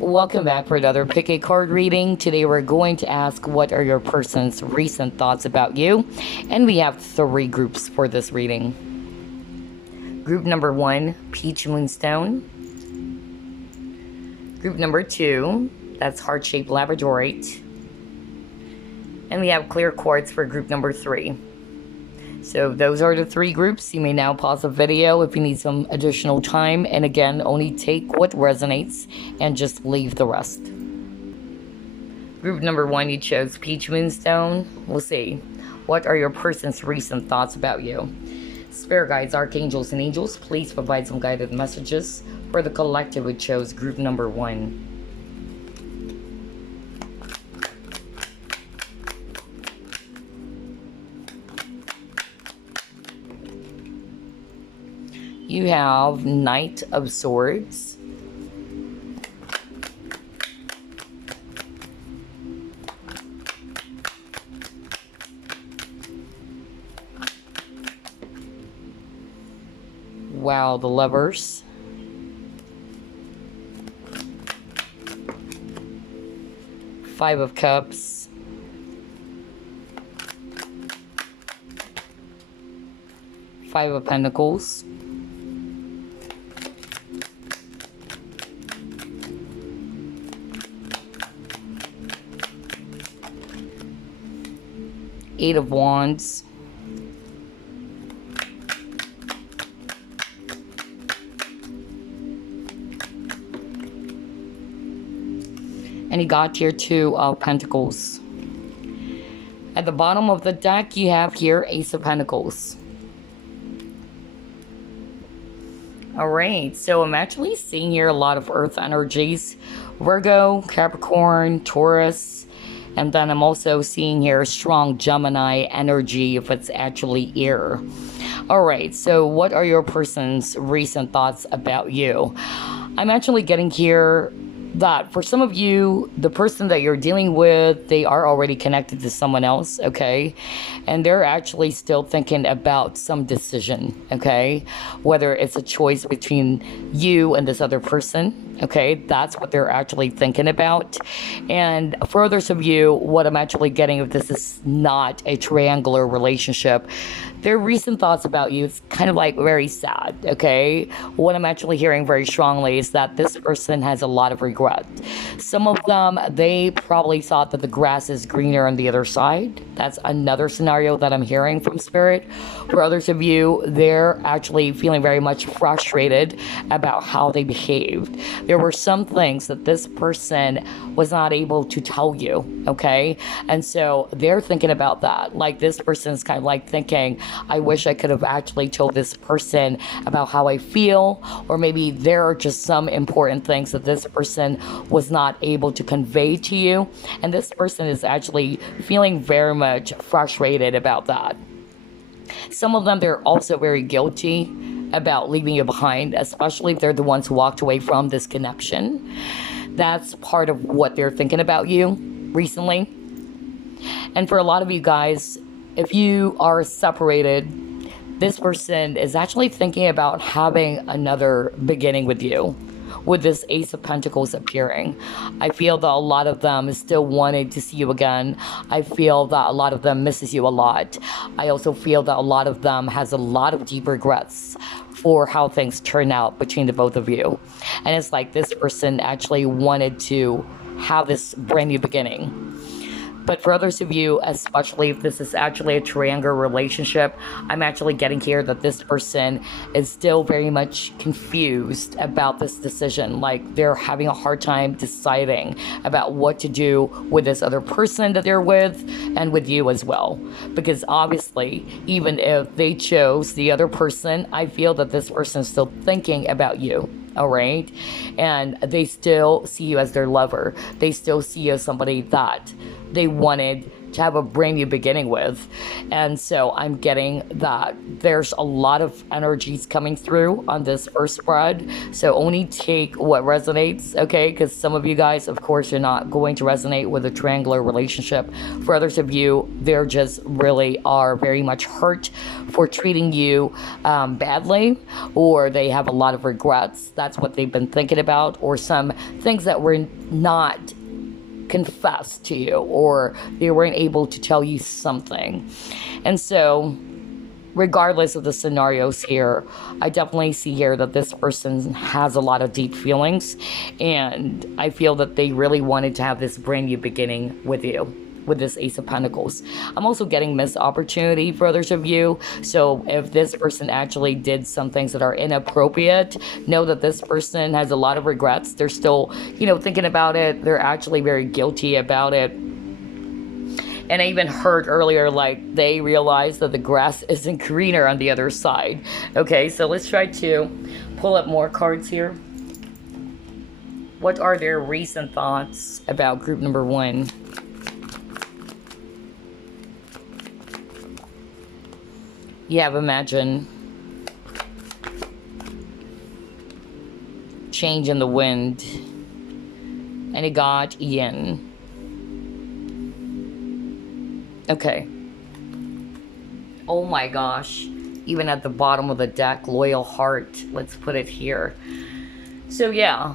Welcome back for another pick a card reading. Today we're going to ask what are your person's recent thoughts about you, and we have 3 groups for this reading. Group number 1, Peach Moonstone. Group number 2, that's heart-shaped Labradorite. And we have clear quartz for group number 3. So those are the 3 groups. You may now pause the video if you need some additional time. And again, only take what resonates and just leave the rest. Group number 1, you chose Peach Moonstone. We'll see. What are your person's recent thoughts about you? Spirit guides, archangels, and angels, please provide some guided messages for the collective who chose group number 1. You have Knight of Swords. Wow, the Lovers. Five of Cups. Five of Pentacles. Eight of Wands. And you got here 2 of Pentacles. At the bottom of the deck, you have here Ace of Pentacles. Alright, so I'm actually seeing here a lot of Earth energies. Virgo, Capricorn, Taurus. And then I'm also seeing here strong Gemini energy if it's actually air. Alright, so what are your person's recent thoughts about you? I'm actually getting here that for some of you, the person that you're dealing with, they are already connected to someone else, okay? And they're actually still thinking about some decision, okay? Whether it's a choice between you and this other person, okay? That's what they're actually thinking about. And for others of you, what I'm actually getting, if this is not a triangular relationship, their recent thoughts about you is kind of like very sad, okay? What I'm actually hearing very strongly is that this person has a lot of regret. Some of them, they probably thought that the grass is greener on the other side. That's another scenario that I'm hearing from Spirit. For others of you, they're actually feeling very much frustrated about how they behaved. There were some things that this person was not able to tell you, okay? And so they're thinking about that. Like this person's kind of like thinking, I wish I could have actually told this person about how I feel, or maybe there are just some important things that this person was not able to convey to you, and this person is actually feeling very much frustrated about that. Some of them, they're also very guilty about leaving you behind, especially if they're the ones who walked away from this connection. That's part of what they're thinking about you recently. And for a lot of you guys, if you are separated, this person is actually thinking about having another beginning with you, with this Ace of Pentacles appearing. I feel that a lot of them is still wanting to see you again. I feel that a lot of them misses you a lot. I also feel that a lot of them has a lot of deep regrets for how things turn out between the both of you. And it's like this person actually wanted to have this brand new beginning. But for others of you, especially if this is actually a triangular relationship, I'm actually getting here that this person is still very much confused about this decision. Like they're having a hard time deciding about what to do with this other person that they're with and with you as well. Because obviously, even if they chose the other person, I feel that this person is still thinking about you. All right. And they still see you as their lover. They still see you as somebody that they wanted to have a brand new beginning with. And so I'm getting that there's a lot of energies coming through on this first spread. So only take what resonates, okay? Because some of you guys, of course, you're not going to resonate with a triangular relationship. For others of you, they're just really are very much hurt for treating you badly, or they have a lot of regrets. That's what they've been thinking about, or some things that were not confessed to you, or they weren't able to tell you something. And so regardless of the scenarios here, I definitely see here that this person has a lot of deep feelings, and I feel that they really wanted to have this brand new beginning with you, with this Ace of Pentacles. I'm also getting missed opportunity for others of you. So if this person actually did some things that are inappropriate, know that this person has a lot of regrets. They're still, thinking about it. They're actually very guilty about it. And I even heard earlier, like, they realized that the grass isn't greener on the other side. Okay, so let's try to pull up more cards here. What are their recent thoughts about group number 1? You have Imagine. Change in the Wind. And you got Yin. Okay. Oh my gosh. Even at the bottom of the deck, Loyal Heart. Let's put it here. So yeah,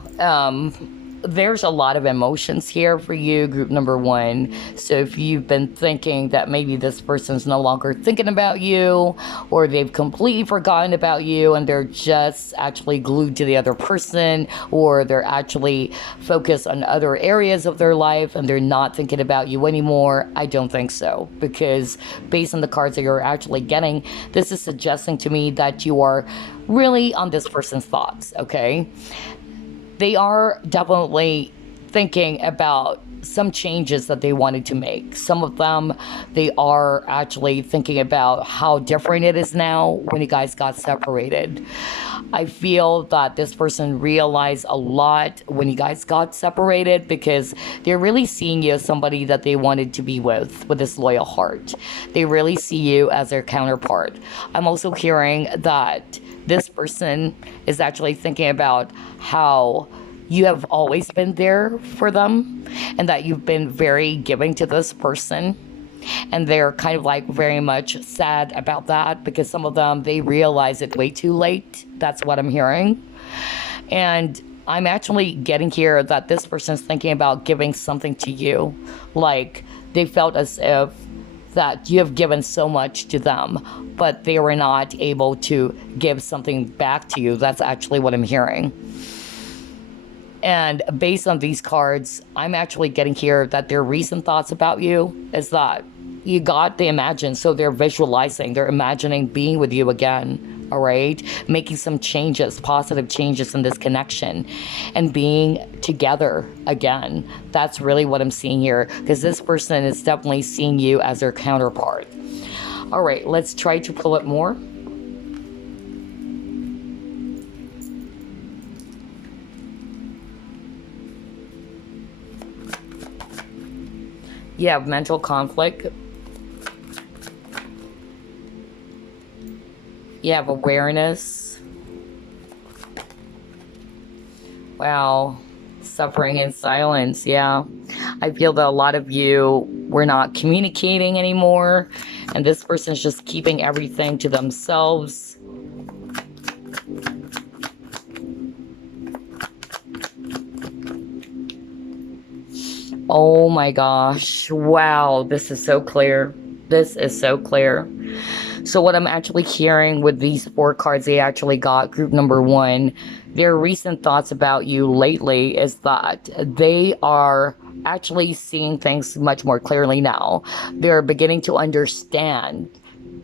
there's a lot of emotions here for you, group number 1. So if you've been thinking that maybe this person's no longer thinking about you, or they've completely forgotten about you and they're just actually glued to the other person, or they're actually focused on other areas of their life and they're not thinking about you anymore, I don't think so. Because based on the cards that you're actually getting, this is suggesting to me that you are really on this person's thoughts, okay? They are definitely thinking about some changes that they wanted to make. Some of them, they are actually thinking about how different it is now when you guys got separated. I feel that this person realized a lot when you guys got separated, because they're really seeing you as somebody that they wanted to be with this Loyal Heart. They really see you as their counterpart. I'm also hearing that this person is actually thinking about how you have always been there for them, and that you've been very giving to this person. And they're kind of like very much sad about that, because some of them, they realize it way too late. That's what I'm hearing. And I'm actually getting here that this person's thinking about giving something to you. Like, they felt as if that you have given so much to them, but they were not able to give something back to you. That's actually what I'm hearing. And based on these cards, I'm actually getting here that their recent thoughts about you is that you got the Imagine. So they're visualizing, they're imagining being with you again, all right? Making some changes, positive changes in this connection, and being together again. That's really what I'm seeing here, because this person is definitely seeing you as their counterpart. All right, let's try to pull it more. You have mental conflict. You have awareness. Wow. Suffering in silence. Yeah. I feel that a lot of you were not communicating anymore, and this person's just keeping everything to themselves. Oh my gosh. Wow. This is so clear. This is so clear. So what I'm actually hearing with these 4 cards they actually got, group number 1, their recent thoughts about you lately is that they are actually seeing things much more clearly now. They're beginning to understand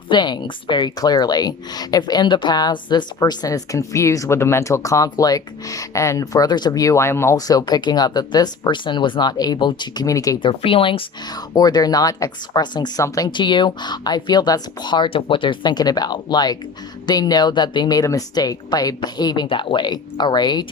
things very clearly. If in the past this person is confused with the mental conflict, and for others of you, I am also picking up that this person was not able to communicate their feelings, or they're not expressing something to you, I feel that's part of what they're thinking about. Like, they know that they made a mistake by behaving that way, all right?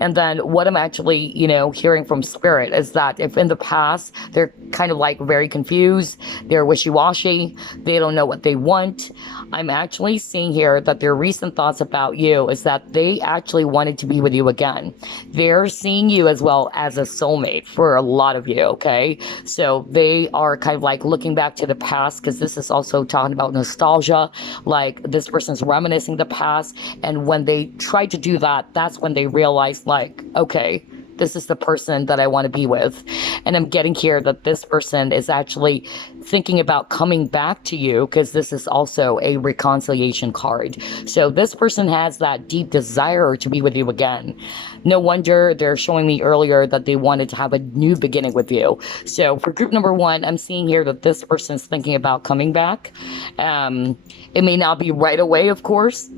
And then what I'm actually, hearing from spirit is that if in the past they're kind of like very confused, they're wishy-washy, they don't know what they want, I'm actually seeing here that their recent thoughts about you is that they actually wanted to be with you again. They're seeing you as well as a soulmate for a lot of you, okay? So they are kind of like looking back to the past, because this is also talking about nostalgia. Like, this person's reminiscing the past, and when they try to do that, that's when they realize, like, okay, this is the person that I want to be with. And I'm getting here that this person is actually thinking about coming back to you, because this is also a reconciliation card. So this person has that deep desire to be with you again. No wonder they're showing me earlier that they wanted to have a new beginning with you. So for group number 1, I'm seeing here that this person is thinking about coming back. It may not be right away, of course,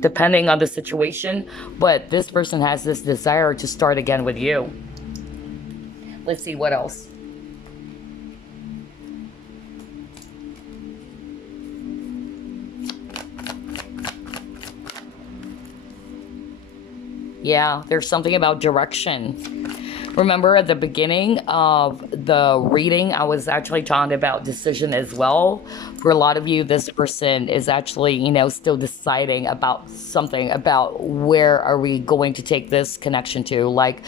depending on the situation, but this person has this desire to start again with you. Let's see what else. Yeah, there's something about direction. Remember at the beginning of the reading, I was actually talking about decision as well. For a lot of you, this person is actually, still deciding about something, about where are we going to take this connection to. Like,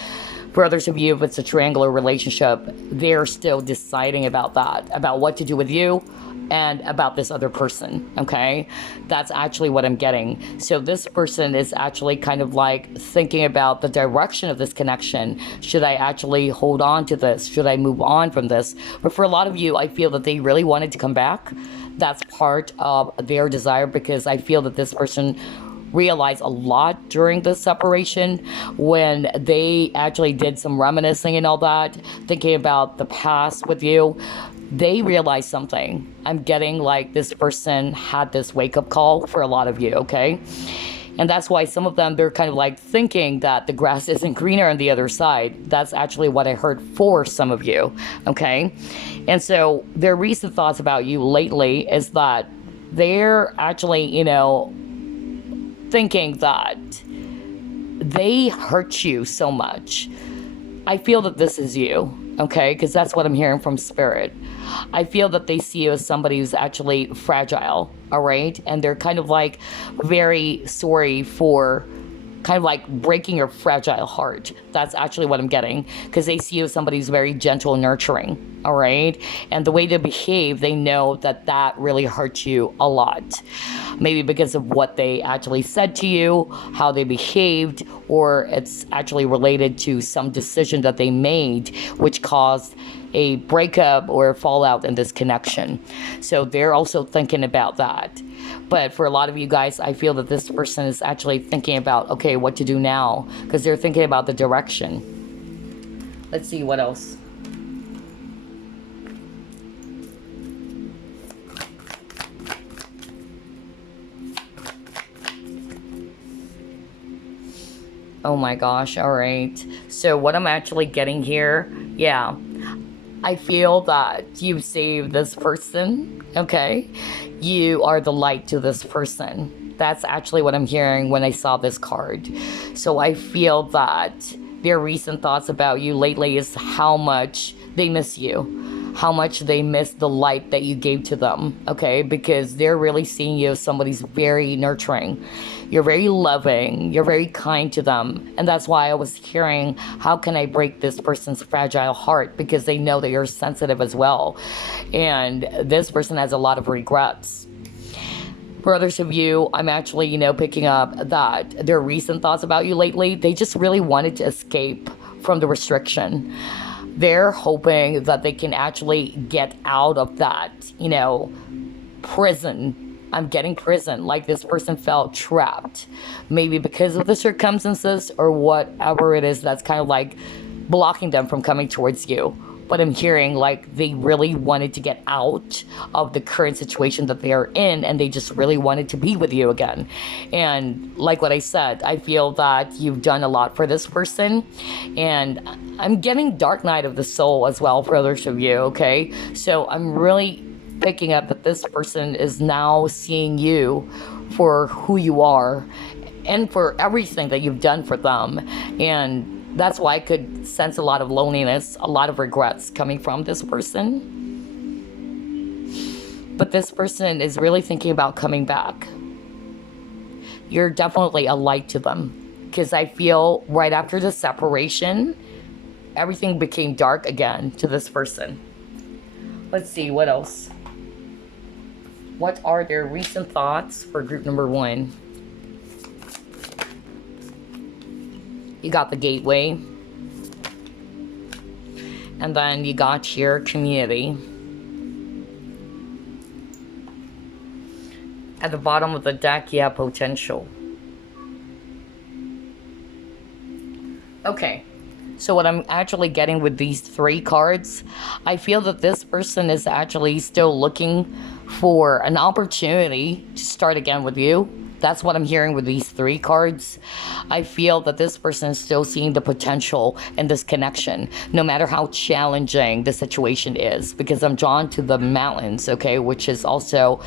for others of you, if it's a triangular relationship, they're still deciding about that, about what to do with you and about this other person, okay? That's actually what I'm getting. So this person is actually kind of like thinking about the direction of this connection. Should I actually hold on to this? Should I move on from this? But for a lot of you, I feel that they really wanted to come back. That's part of their desire, because I feel that this person realized a lot during the separation when they actually did some reminiscing and all that, thinking about the past with you. They realized something. I'm getting like this person had this wake-up call for a lot of you, okay? And that's why some of them, they're kind of like thinking that the grass isn't greener on the other side. That's actually what I heard for some of you, okay? And so their recent thoughts about you lately is that they're actually, thinking that they hurt you so much. I feel that this is you, okay? Because that's what I'm hearing from spirit. I feel that they see you as somebody who's actually fragile, all right? And they're kind of like very sorry for kind of like breaking your fragile heart. That's actually what I'm getting, because they see you as somebody who's very gentle and nurturing, all right? And the way they behave, they know that that really hurts you a lot. Maybe because of what they actually said to you, how they behaved, or it's actually related to some decision that they made, which caused a breakup or a fallout in this connection. So they're also thinking about that. But for a lot of you guys, I feel that this person is actually thinking about, okay, what to do now, because they're thinking about the direction. Let's see what else. Oh my gosh, all right. So what I'm actually getting here, yeah, I feel that you saved this person, okay? You are the light to this person. That's actually what I'm hearing when I saw this card. So I feel that their recent thoughts about you lately is how much they miss you, how much they miss the light that you gave to them, okay? Because they're really seeing you as somebody who's very nurturing. You're very loving. You're very kind to them. And that's why I was hearing, how can I break this person's fragile heart? Because they know that you're sensitive as well. And this person has a lot of regrets. For others of you, I'm actually, picking up that their recent thoughts about you lately, they just really wanted to escape from the restriction. They're hoping that they can actually get out of that, prison. I'm getting prison, like this person felt trapped, maybe because of the circumstances or whatever it is that's kind of like blocking them from coming towards you. but I'm hearing like they really wanted to get out of the current situation that they are in, and they just really wanted to be with you again. And like what I said, I feel that you've done a lot for this person, and I'm getting Dark Night of the Soul as well for others of you, okay? So I'm really picking up that this person is now seeing you for who you are and for everything that you've done for them. And that's why I could sense a lot of loneliness, a lot of regrets coming from this person. But this person is really thinking about coming back. You're definitely a light to them, because I feel right after the separation, everything became dark again to this person. Let's see, what else? What are their recent thoughts for group number 1? You got the gateway. And then you got your community. At the bottom of the deck, you have potential. Okay. So what I'm actually getting with these 3 cards, I feel that this person is actually still looking for an opportunity to start again with you. That's what I'm hearing with these 3 cards. I feel that this person is still seeing the potential in this connection, no matter how challenging the situation is, because I'm drawn to the mountains, okay, which is also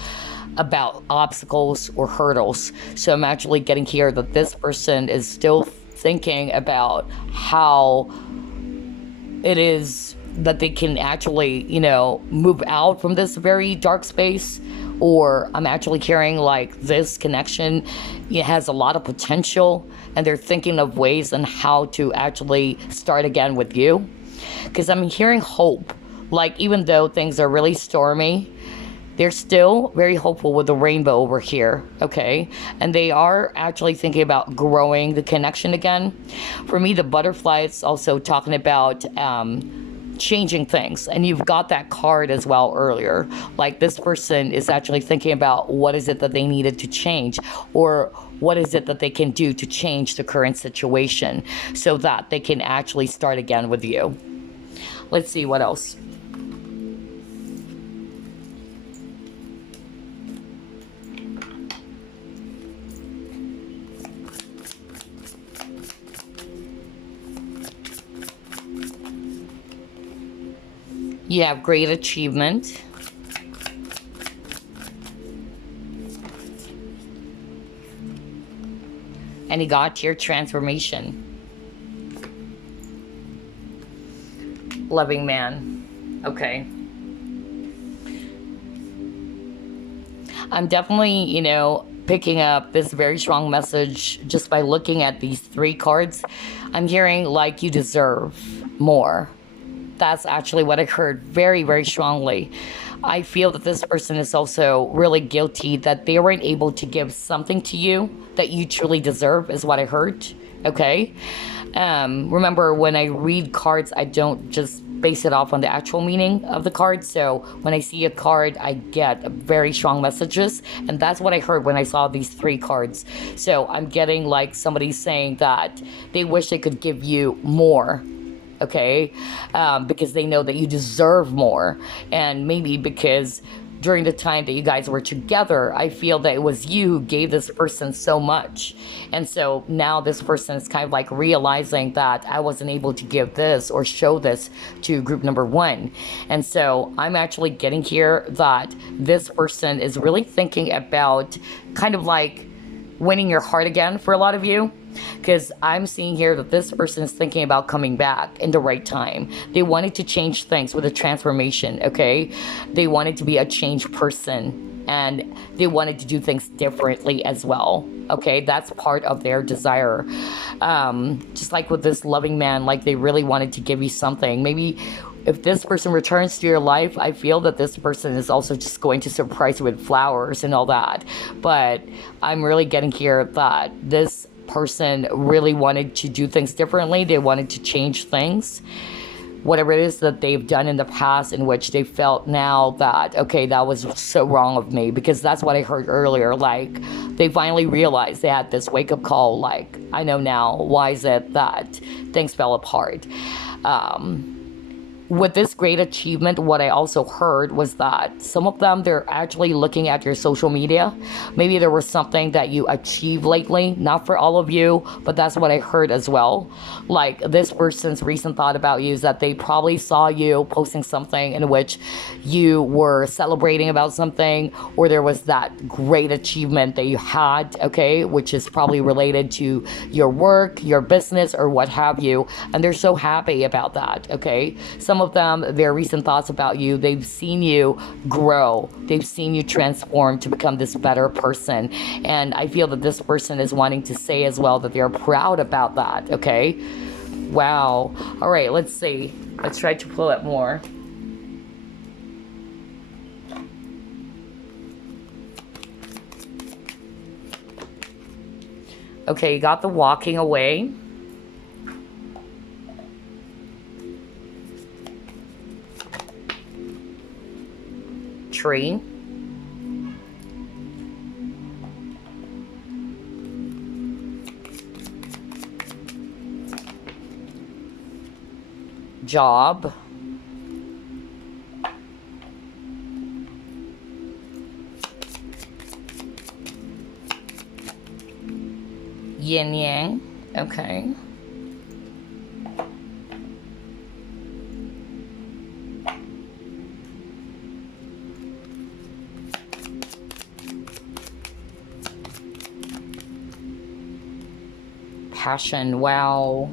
about obstacles or hurdles. So I'm actually getting here that this person is still thinking about how it is that they can actually, move out from this very dark space. Or I'm actually hearing like this connection, it has a lot of potential, and they're thinking of ways on how to actually start again with you. Because I'm hearing hope. Like, even though things are really stormy, they're still very hopeful with the rainbow over here, okay? And they are actually thinking about growing the connection again. For me, the butterfly is also talking about changing things, and you've got that card as well earlier. Like, this person is actually thinking about what is it that they needed to change, or what is it that they can do to change the current situation so that they can actually start again with you. Let's see what else. You have great achievement. And you got your transformation. Loving man. Okay. I'm definitely, picking up this very strong message just by looking at these 3 cards. I'm hearing like you deserve more. That's actually what I heard very, very strongly. I feel that this person is also really guilty that they weren't able to give something to you that you truly deserve, is what I heard. Okay? Remember, when I read cards, I don't just base it off on the actual meaning of the card. So when I see a card, I get very strong messages. And that's what I heard when I saw these 3 cards. So I'm getting like somebody saying that they wish they could give you more. Okay, because they know that you deserve more. And maybe because during the time that you guys were together, I feel that it was you who gave this person so much. And so now this person is kind of like realizing that I wasn't able to give this or show this to group number 1. And so I'm actually getting here that this person is really thinking about kind of like winning your heart again for a lot of you. Because I'm seeing here that this person is thinking about coming back in the right time. They wanted to change things with a transformation, okay? They wanted to be a changed person, and they wanted to do things differently as well, okay? That's part of their desire. Just like with this loving man, like they really wanted to give you something. Maybe if this person returns to your life, I feel that this person is also just going to surprise you with flowers and all that. But I'm really getting here that this person really wanted to do things differently. They wanted to change things, whatever it is that they've done in the past, in which they felt now that, okay, that was so wrong of me. Because that's what I heard earlier, like they finally realized they had this wake-up call, like, I know now why is it that things fell apart. with this great achievement, what I also heard was that some of them, they're actually looking at your social media. Maybe there was something that you achieved lately, not for all of you, but that's what I heard as well. Like, this person's recent thought about you is that they probably saw you posting something in which you were celebrating about something, or there was that great achievement that you had, okay, which is probably related to your work, your business, or what have you, and they're so happy about that, okay? Some of them, their recent thoughts about you, they've seen you grow, they've seen you transform to become this better person, and I feel that this person is wanting to say as well that they're proud about that, okay? Wow. All right, let's see. Let's try to pull it more. Okay, you got the walking away. Tree. Job. Yin yang. Okay. Passion. Wow.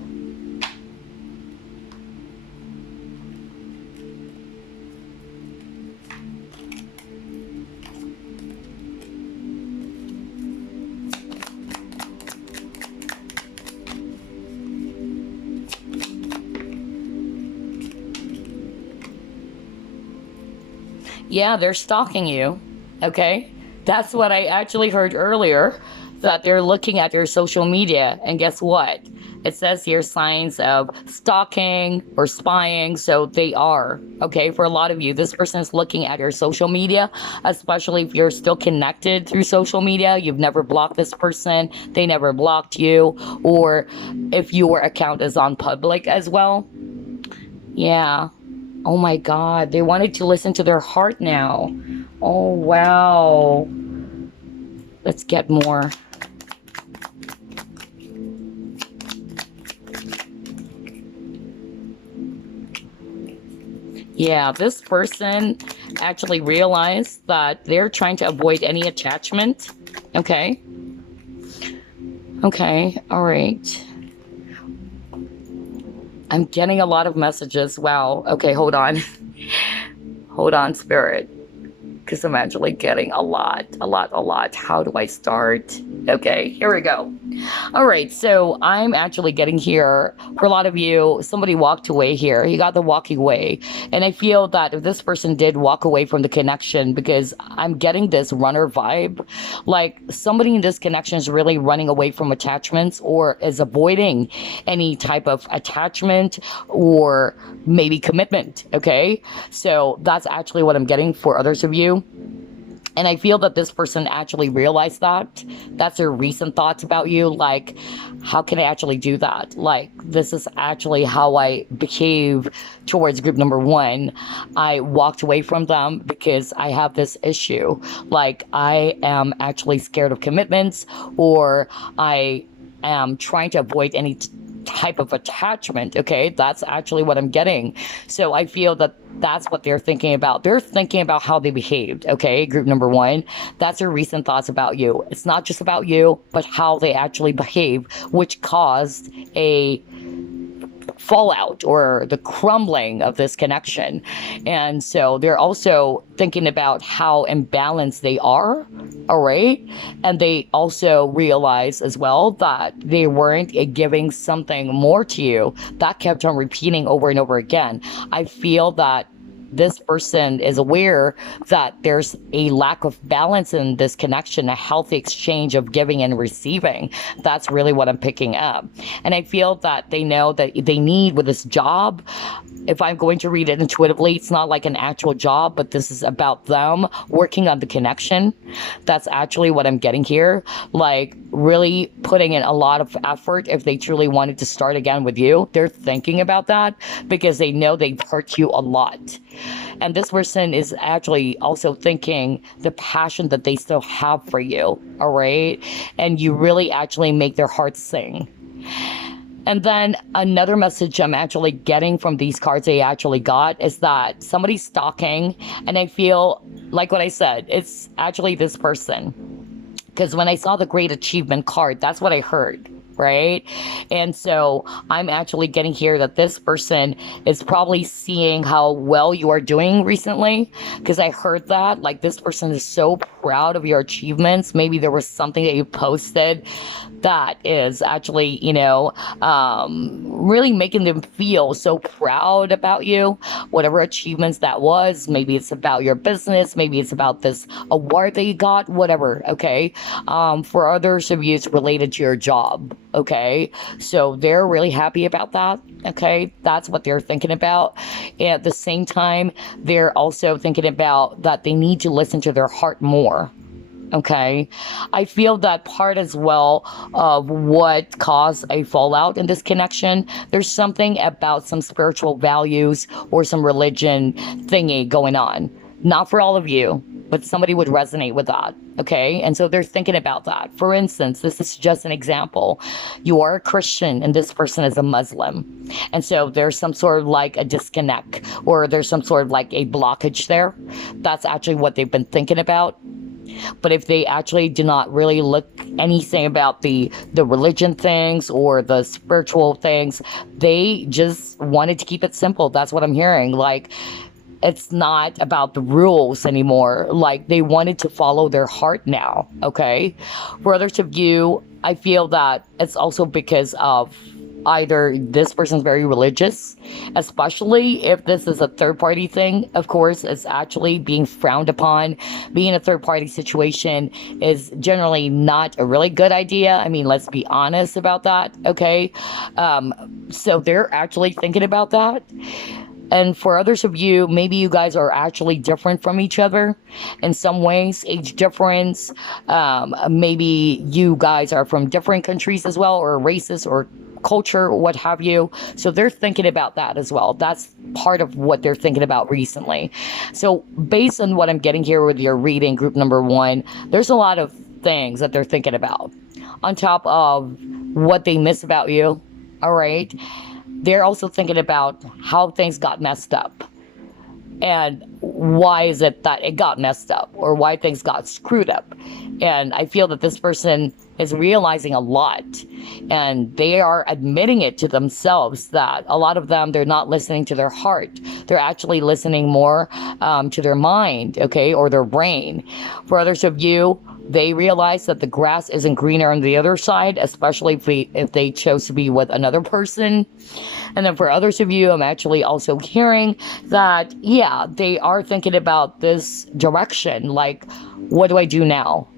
Yeah, they're stalking you. Okay. That's what I actually heard earlier, that they're looking at your social media. And guess what? It says here signs of stalking or spying. So they are. Okay. For a lot of you, this person is looking at your social media, especially if you're still connected through social media. You've never blocked this person. They never blocked you. Or if your account is on public as well. Yeah. Oh my God, they wanted to listen to their heart now. Oh, wow. Let's get more. Yeah, this person actually realized that they're trying to avoid any attachment. Okay. Okay, all right. I'm getting a lot of messages. Wow. Okay, hold on. Hold on, Spirit. Because I'm actually getting a lot. How do I start? Okay, here we go. All right, so I'm actually getting here, for a lot of you, somebody walked away here. You got the walking away. And I feel that if this person did walk away from the connection, because I'm getting this runner vibe, like somebody in this connection is really running away from attachments or is avoiding any type of attachment or maybe commitment, okay? So that's actually what I'm getting for others of you. And I feel that this person actually realized that. That's their recent thoughts about you. Like, how can I actually do that? Like, this is actually how I behave towards group number one. I walked away from them because I have this issue. Like, I am actually scared of commitments, or I am trying to avoid any type of attachment. Okay, that's actually what I'm getting. So I feel that that's what they're thinking about. They're thinking about how they behaved. Okay, group number one, that's their recent thoughts about you. It's not just about you, but how they actually behave, which caused a fallout or the crumbling of this connection. And so they're also thinking about how imbalanced they are. All right. And they also realize as well that they weren't giving something more to you. That kept on repeating over and over again. I feel that this person is aware that there's a lack of balance in this connection, a healthy exchange of giving and receiving. That's really what I'm picking up. And I feel that they know that they need with this job. If I'm going to read it intuitively, it's not like an actual job, but this is about them working on the connection. That's actually what I'm getting here. Like really putting in a lot of effort if they truly wanted to start again with you. They're thinking about that because they know they've hurt you a lot. And this person is actually also thinking the passion that they still have for you. All right. And you really actually make their hearts sing. And then another message I'm actually getting from these cards they actually got is that somebody's stalking. And I feel like what I said, it's actually this person. Because when I saw the Great Achievement card, that's what I heard. Right? And so I'm actually getting here that this person is probably seeing how well you are doing recently, because I heard that like this person is so proud of your achievements. Maybe there was something that you posted that is actually, really making them feel so proud about you, whatever achievements that was. Maybe it's about your business, maybe it's about this award that you got, whatever. Okay. For others of you, it's related to your job. Okay, so they're really happy about that. Okay, that's what they're thinking about. And at the same time, they're also thinking about that they need to listen to their heart more. Okay, I feel that part as well of what caused a fallout in this connection. There's something about some spiritual values or some religion thingy going on. Not for all of you, but somebody would resonate with that. Okay. And so they're thinking about that. For instance, this is just an example. You are a Christian and this person is a Muslim. And so there's some sort of like a disconnect, or there's some sort of like a blockage there. That's actually what they've been thinking about. But if they actually do not really look anything about the religion things or the spiritual things, they just wanted to keep it simple. That's what I'm hearing. Like, it's not about the rules anymore. Like, they wanted to follow their heart now. Okay. For others of you, I feel that it's also because of either this person's very religious, especially if this is a third party thing. Of course, it's actually being frowned upon. Being a third party situation is generally not a really good idea. I mean, let's be honest about that. Okay. So they're actually thinking about that. And for others of you, maybe you guys are actually different from each other in some ways, age difference. Maybe you guys are from different countries as well, or races or culture, what have you. So they're thinking about that as well. That's part of what they're thinking about recently. So based on what I'm getting here with your reading, group number 1, there's a lot of things that they're thinking about on top of what they miss about you. All right. They're also thinking about how things got messed up and why is it that it got messed up, or why things got screwed up. And I feel that this person is realizing a lot, and they are admitting it to themselves that a lot of them, they're not listening to their heart. They're actually listening more to their mind, okay, or their brain. For others of you, they realize that the grass isn't greener on the other side, especially if they chose to be with another person. And then for others of you, I'm actually also hearing that, yeah, they are thinking about this direction. Like, what do I do now?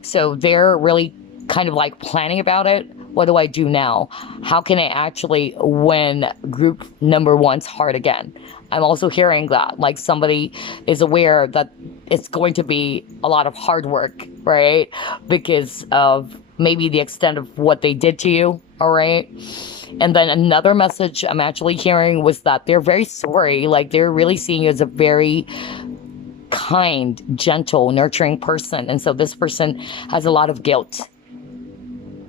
So they're really kind of like planning about it. What do I do now? How can I actually win group number 1's heart again? I'm also hearing that, like, somebody is aware that it's going to be a lot of hard work, right? Because of maybe the extent of what they did to you, all right? And then another message I'm actually hearing was that they're very sorry. Like, they're really seeing you as a very kind, gentle, nurturing person. And so this person has a lot of guilt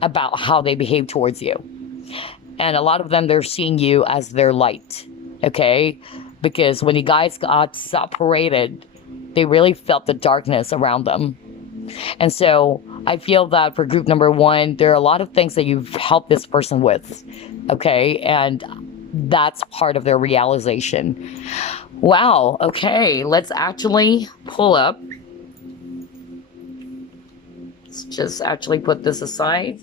about how they behave towards you. And a lot of them, they're seeing you as their light, okay? Because when you guys got separated, they really felt the darkness around them. And so I feel that for group number 1, there are a lot of things that you've helped this person with, okay? And that's part of their realization. Wow, okay, let's actually pull up. Let's just actually put this aside.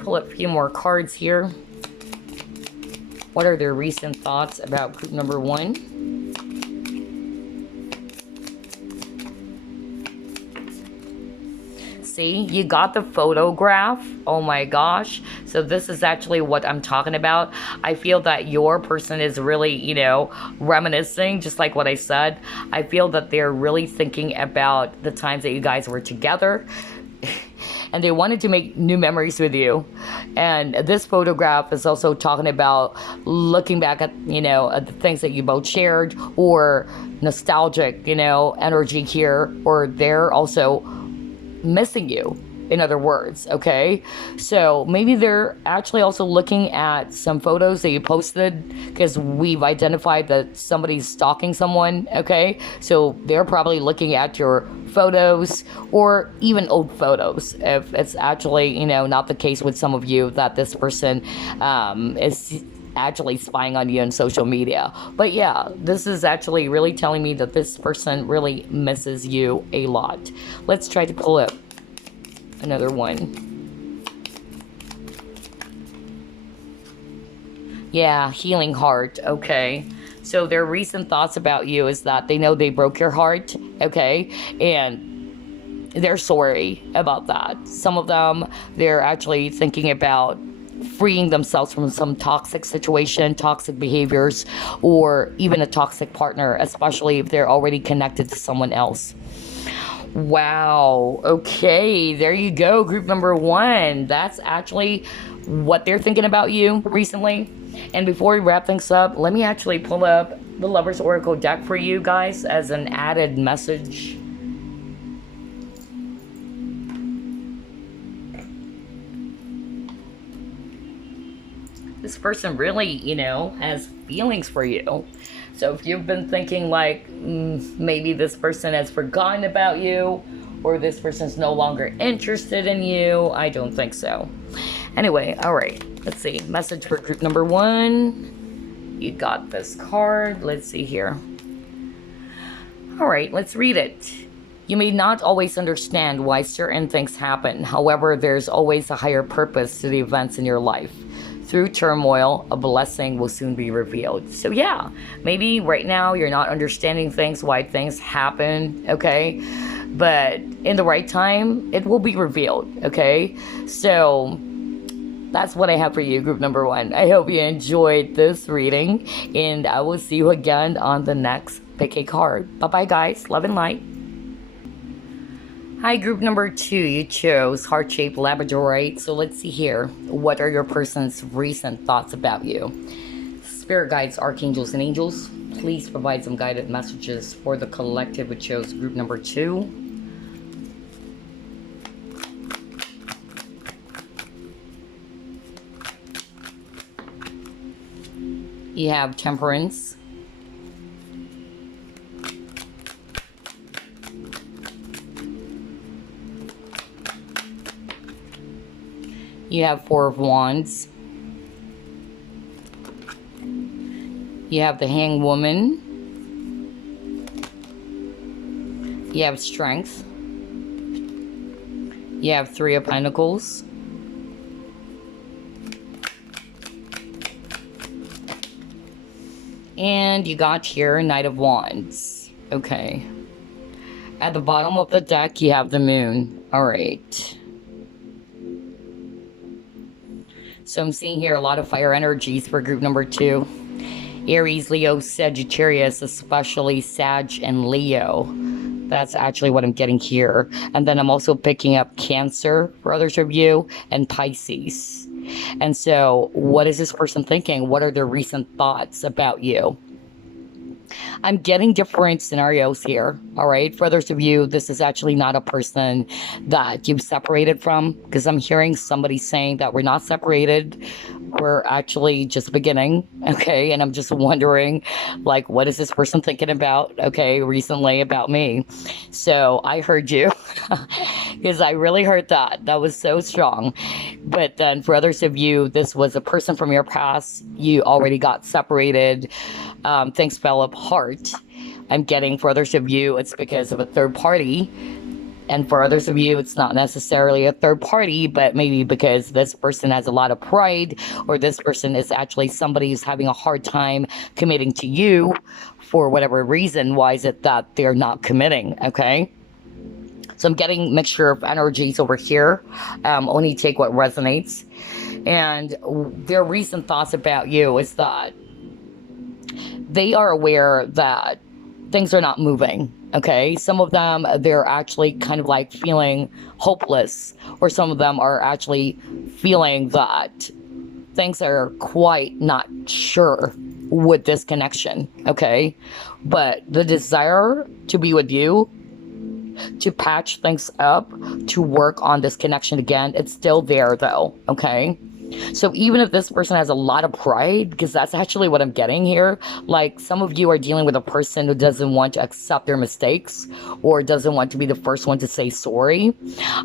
Pull up a few more cards here. What are their recent thoughts about group number 1? See, you got the photograph. Oh my gosh. So this is actually what I'm talking about. I feel that your person is really, you know, reminiscing, just like what I said. I feel that they're really thinking about the times that you guys were together. And they wanted to make new memories with you. And this photograph is also talking about looking back at, you know, at the things that you both shared, or nostalgic, you know, energy here, or they're also missing you, in other words. Okay, so maybe they're actually also looking at some photos that you posted, because we've identified that somebody's stalking someone. Okay, so they're probably looking at your photos, or even old photos, if it's actually, you know, not the case with some of you, that this person is actually spying on you on social media. But yeah, this is actually really telling me that this person really misses you a lot. Let's try to pull up another one. Yeah, healing heart. Okay, so their recent thoughts about you is that they know they broke your heart. Okay, and they're sorry about that. Some of them, they're actually thinking about freeing themselves from some toxic situation, toxic behaviors, or even a toxic partner, especially if they're already connected to someone else. Wow. Okay, there you go, group number 1. That's actually what they're thinking about you recently. And before we wrap things up, let me actually pull up the Lovers Oracle deck for you guys as an added message. This person really, you know, has feelings for you. So if you've been thinking like, maybe this person has forgotten about you, or this person's no longer interested in you, I don't think so. Anyway, all right, let's see. Message for group number 1. You got this card. Let's see here. All right, let's read it. You may not always understand why certain things happen. However, there's always a higher purpose to the events in your life. Through turmoil, a blessing will soon be revealed. So yeah, maybe right now you're not understanding things, why things happen, okay? But in the right time, it will be revealed, okay? So that's what I have for you, group number 1. I hope you enjoyed this reading, and I will see you again on the next pick a card. Bye-bye, guys. Love and light. Hi, group number 2, you chose heart-shaped Labradorite. So let's see here. What are your person's recent thoughts about you? Spirit guides, archangels, and angels, please provide some guided messages for the collective who chose group number 2. You have Temperance. You have Four of Wands. You have the Hanged Woman. You have Strength. You have Three of Pentacles. And you got here Knight of Wands. Okay. At the bottom of the deck, you have the Moon. All right. So I'm seeing here a lot of fire energies for group number 2. Aries, Leo, Sagittarius, especially Sag and Leo. That's actually what I'm getting here. And then I'm also picking up Cancer for others of you, and Pisces. And so what is this person thinking? What are their recent thoughts about you? I'm getting different scenarios here, all right? For others of you, this is actually not a person that you've separated from, because I'm hearing somebody saying that we're not separated. We're actually just beginning, okay? And I'm just wondering, like, what is this person thinking about, okay, recently about me? So I heard you, because I really heard that. That was so strong. But then for others of you, this was a person from your past. You already got separated. Things fell apart. I'm getting for others of you, it's because of a third party. And for others of you, it's not necessarily a third party, but maybe because this person has a lot of pride, or this person is actually somebody who's having a hard time committing to you for whatever reason. Why is it that they're not committing? Okay. So I'm getting mixture of energies over here. Only take what resonates. And their recent thoughts about you is that they are aware that things are not moving. Okay. Some of them, they're actually kind of like feeling hopeless, or some of them are actually feeling that things are quite not sure with this connection. Okay. But the desire to be with you, to patch things up, to work on this connection again, it's still there though. Okay. So even if this person has a lot of pride, because that's actually what I'm getting here, like some of you are dealing with a person who doesn't want to accept their mistakes, or doesn't want to be the first one to say sorry.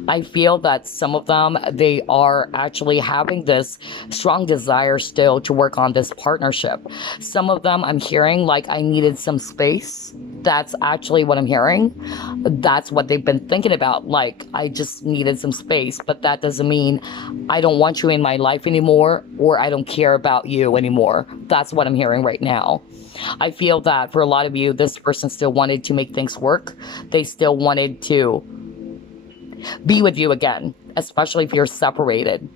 I feel that some of them, they are actually having this strong desire still to work on this partnership. Some of them, I'm hearing like, I needed some space. That's actually what I'm hearing. That's what they've been thinking about. Like, I just needed some space, but that doesn't mean I don't want you in my life anymore, or I don't care about you anymore. That's what I'm hearing right now. I feel that for a lot of you, this person still wanted to make things work. They still wanted to be with you again, especially if you're separated.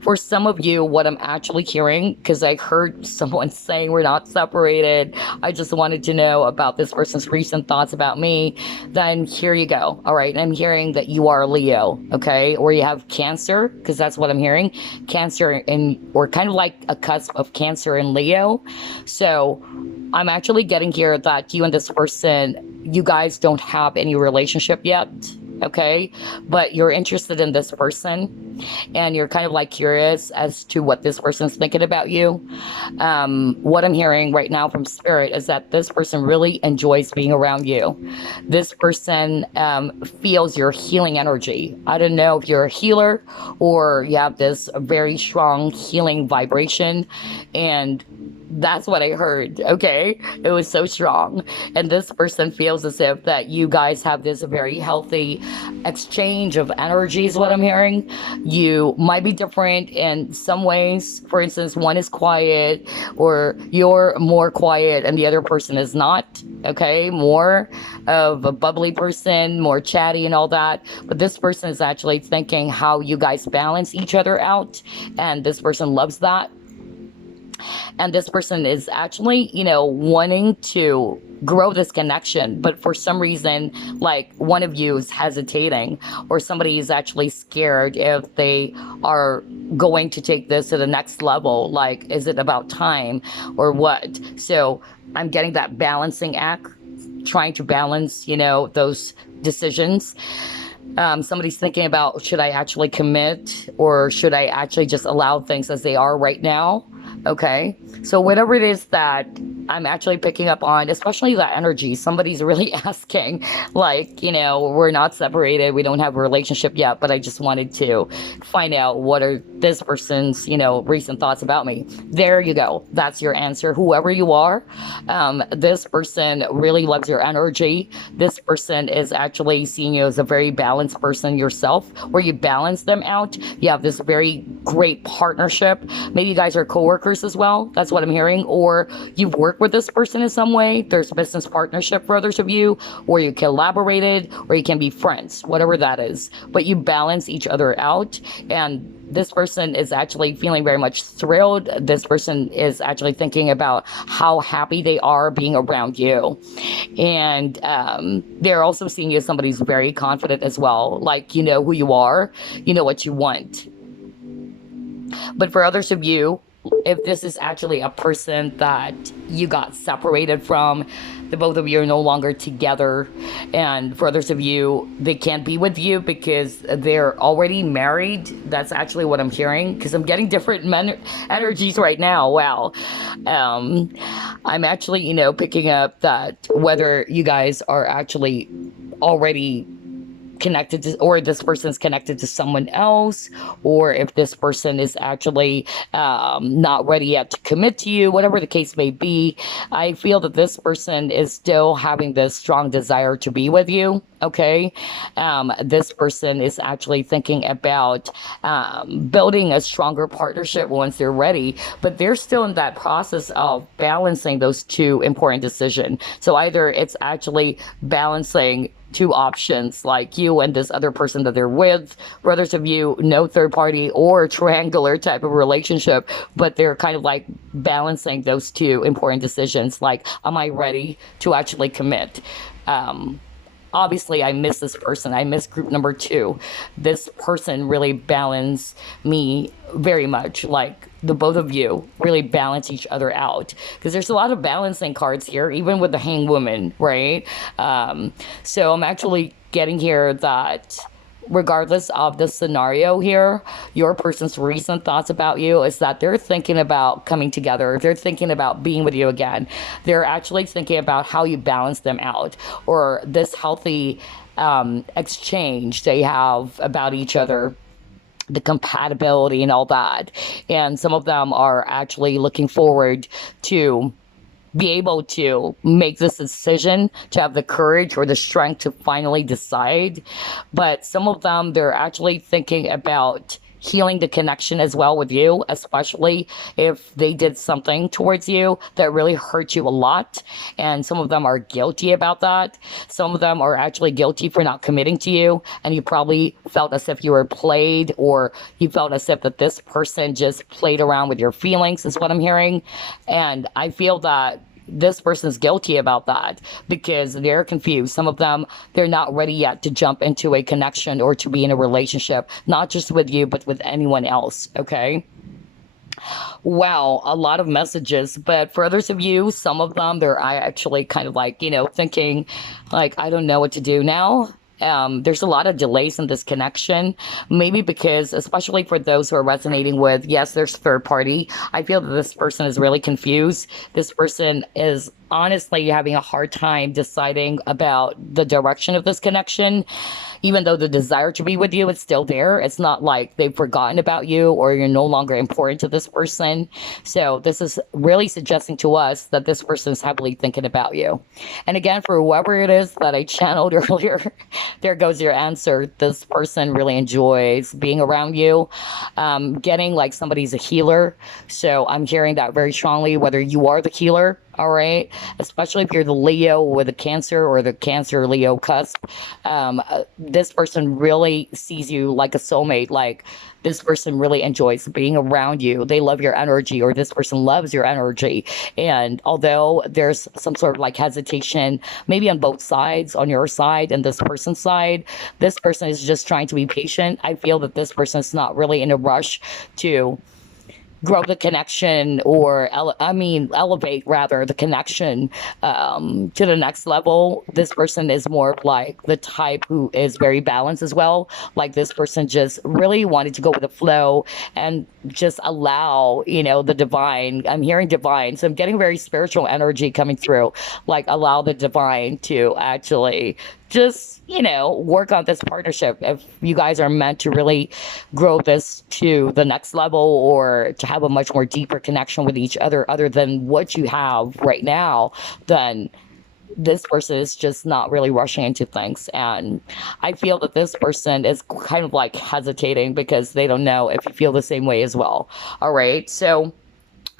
For some of you, what I'm actually hearing, because I heard someone saying we're not separated, I just wanted to know about this person's recent thoughts about me, then here you go. All right. I'm hearing that you are Leo, okay? Or you have Cancer, because that's what I'm hearing. Cancer, or kind of like a cusp of Cancer and Leo. So I'm actually getting here that you and this person, you guys don't have any relationship yet. Okay, but you're interested in this person, and you're kind of like curious as to what this person's thinking about you. What I'm hearing right now from Spirit is that this person really enjoys being around you. This person feels your healing energy. I don't know if you're a healer, or you have this very strong healing vibration, and that's what I heard. Okay. It was so strong. And this person feels as if that you guys have this very healthy exchange of energy is what I'm hearing. You might be different in some ways. For instance, one is quiet, or you're more quiet and the other person is not. Okay. More of a bubbly person, more chatty and all that. But this person is actually thinking how you guys balance each other out. And this person loves that. And this person is actually, wanting to grow this connection. But for some reason, like one of you is hesitating, or somebody is actually scared if they are going to take this to the next level. Like, is it about time or what? So I'm getting that balancing act, trying to balance, those decisions. Somebody's thinking about, should I actually commit, or should I actually just allow things as they are right now? Okay. So whatever it is that I'm actually picking up on, especially that energy, somebody's really asking, like, we're not separated. We don't have a relationship yet, but I just wanted to find out what are this person's, recent thoughts about me. There you go. That's your answer. Whoever you are, this person really loves your energy. This person is actually seeing you as a very balanced person yourself, where you balance them out. You have this very great partnership. Maybe you guys are coworkers as well. That's what I'm hearing. Or you've worked with this person in some way. There's business partnership for others of you, or you collaborated, or you can be friends, whatever that is. But you balance each other out. And this person is actually feeling very much thrilled. This person is actually thinking about how happy they are being around you. And they're also seeing you as somebody who's very confident as well. Like, you know who you are, you know what you want. But for others of you, if this is actually a person that you got separated from, the both of you are no longer together, and for others of you, they can't be with you because they're already married. That's actually what I'm hearing, because I'm getting different energies right now. Wow. I'm actually, picking up that whether you guys are actually already connected to, or this person is connected to someone else, or if this person is actually not ready yet to commit to you, whatever the case may be. I feel that this person is still having this strong desire to be with you. Okay. This person is actually thinking about building a stronger partnership once they're ready, but they're still in that process of balancing those two important decisions. So either it's actually balancing two options, like you and this other person that they're with, for others of you, no third party or triangular type of relationship, but they're kind of like balancing those two important decisions, like, am I ready to actually commit? Obviously, I miss this person. I miss group number two. This person really balanced me very much. Like, the both of you really balance each other out, because there's a lot of balancing cards here, even with the hang woman, right? So I'm actually getting here that regardless of the scenario here, your person's recent thoughts about you is that they're thinking about coming together. They're thinking about being with you again. They're actually thinking about how you balance them out, or this healthy exchange they have about each other, the compatibility and all that. And some of them are actually looking forward to be able to make this decision, to have the courage or the strength to finally decide. But some of them, they're actually thinking about healing the connection as well with you, especially if they did something towards you that really hurt you a lot. And some of them are guilty about that. Some of them are actually guilty for not committing to you. And you probably felt as if you were played, or you felt as if that this person just played around with your feelings, is what I'm hearing. And I feel that this person's guilty about that because they're confused. Some of them, they're not ready yet to jump into a connection or to be in a relationship, not just with you, but with anyone else. Okay. Wow, a lot of messages. But for others of you, some of them, they're actually kind of like, thinking like, I don't know what to do now. There's a lot of delays in this connection, maybe because, especially for those who are resonating with, yes, there's third party. I feel that this person is really confused. This person is honestly having a hard time deciding about the direction of this connection. Even though the desire to be with you is still there, it's not like they've forgotten about you or you're no longer important to this person. So this is really suggesting to us that this person is heavily thinking about you. And again, for whoever it is that I channeled earlier, there goes your answer. This person really enjoys being around you, getting like somebody's a healer. So I'm hearing that very strongly, whether you are the healer, all right, especially if you're the Leo with a Cancer or the Cancer Leo cusp. This person really sees you like a soulmate. Like, this person really enjoys being around you. They love your energy, or this person loves your energy. And although there's some sort of like hesitation, maybe on both sides, on your side and this person's side, this person is just trying to be patient. I feel that this person is not really in a rush to grow the connection, or elevate rather the connection to the next level. This person is more of like the type who is very balanced as well. Like, this person just really wanted to go with the flow and just allow, the divine. I'm hearing divine, so I'm getting very spiritual energy coming through. Like, allow the divine to actually just, work on this partnership. If you guys are meant to really grow this to the next level, or to have a much more deeper connection with each other than what you have right now, then this person is just not really rushing into things. And I feel that this person is kind of like hesitating because they don't know if you feel the same way as well. All right. So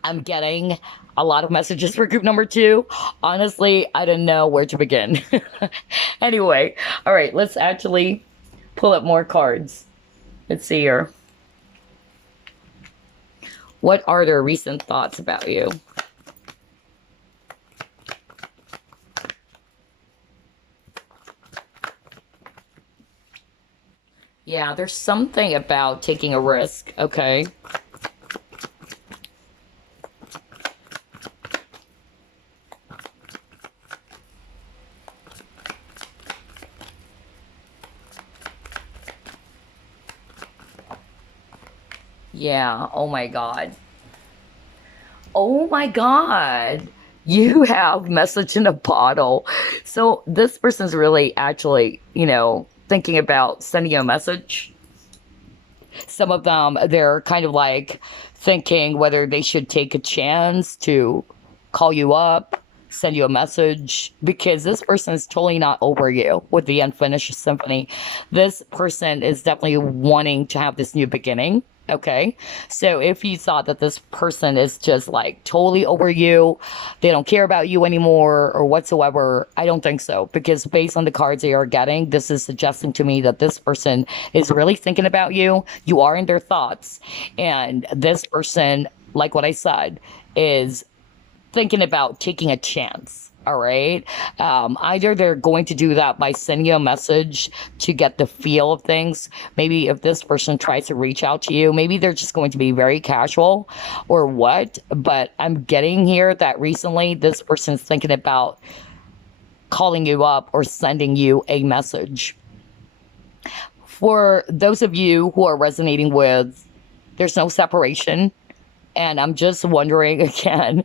I'm getting a lot of messages for group number two. Honestly, I don't know where to begin. Anyway, all right, let's actually pull up more cards. Let's see here. What are their recent thoughts about you? Yeah, there's something about taking a risk, okay? Yeah, oh my God. Oh my God. You have message in a bottle. So this person's really actually, thinking about sending you a message. Some of them, they're kind of like thinking whether they should take a chance to call you up, send you a message, because this person is totally not over you with the unfinished symphony. This person is definitely wanting to have this new beginning. Okay. So if you thought that this person is just like totally over you, they don't care about you anymore or whatsoever, I don't think so. Because based on the cards they are getting, this is suggesting to me that this person is really thinking about you. You are in their thoughts. And this person, like what I said, is thinking about taking a chance. All right. Either they're going to do that by sending you a message to get the feel of things. Maybe if this person tries to reach out to you, maybe they're just going to be very casual or what. But I'm getting here that recently this person is thinking about calling you up or sending you a message. For those of you who are resonating with, there's no separation. And I'm just wondering again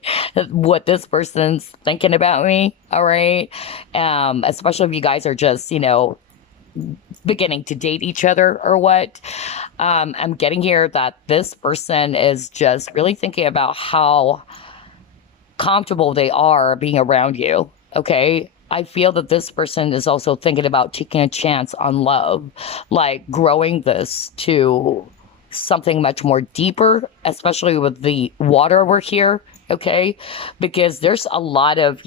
what this person's thinking about me. All right. Especially if you guys are just, beginning to date each other or what. I'm getting here that this person is just really thinking about how comfortable they are being around you. Okay. I feel that this person is also thinking about taking a chance on love, like growing this to something much more deeper, especially with the water work here. Okay. Because there's a lot of,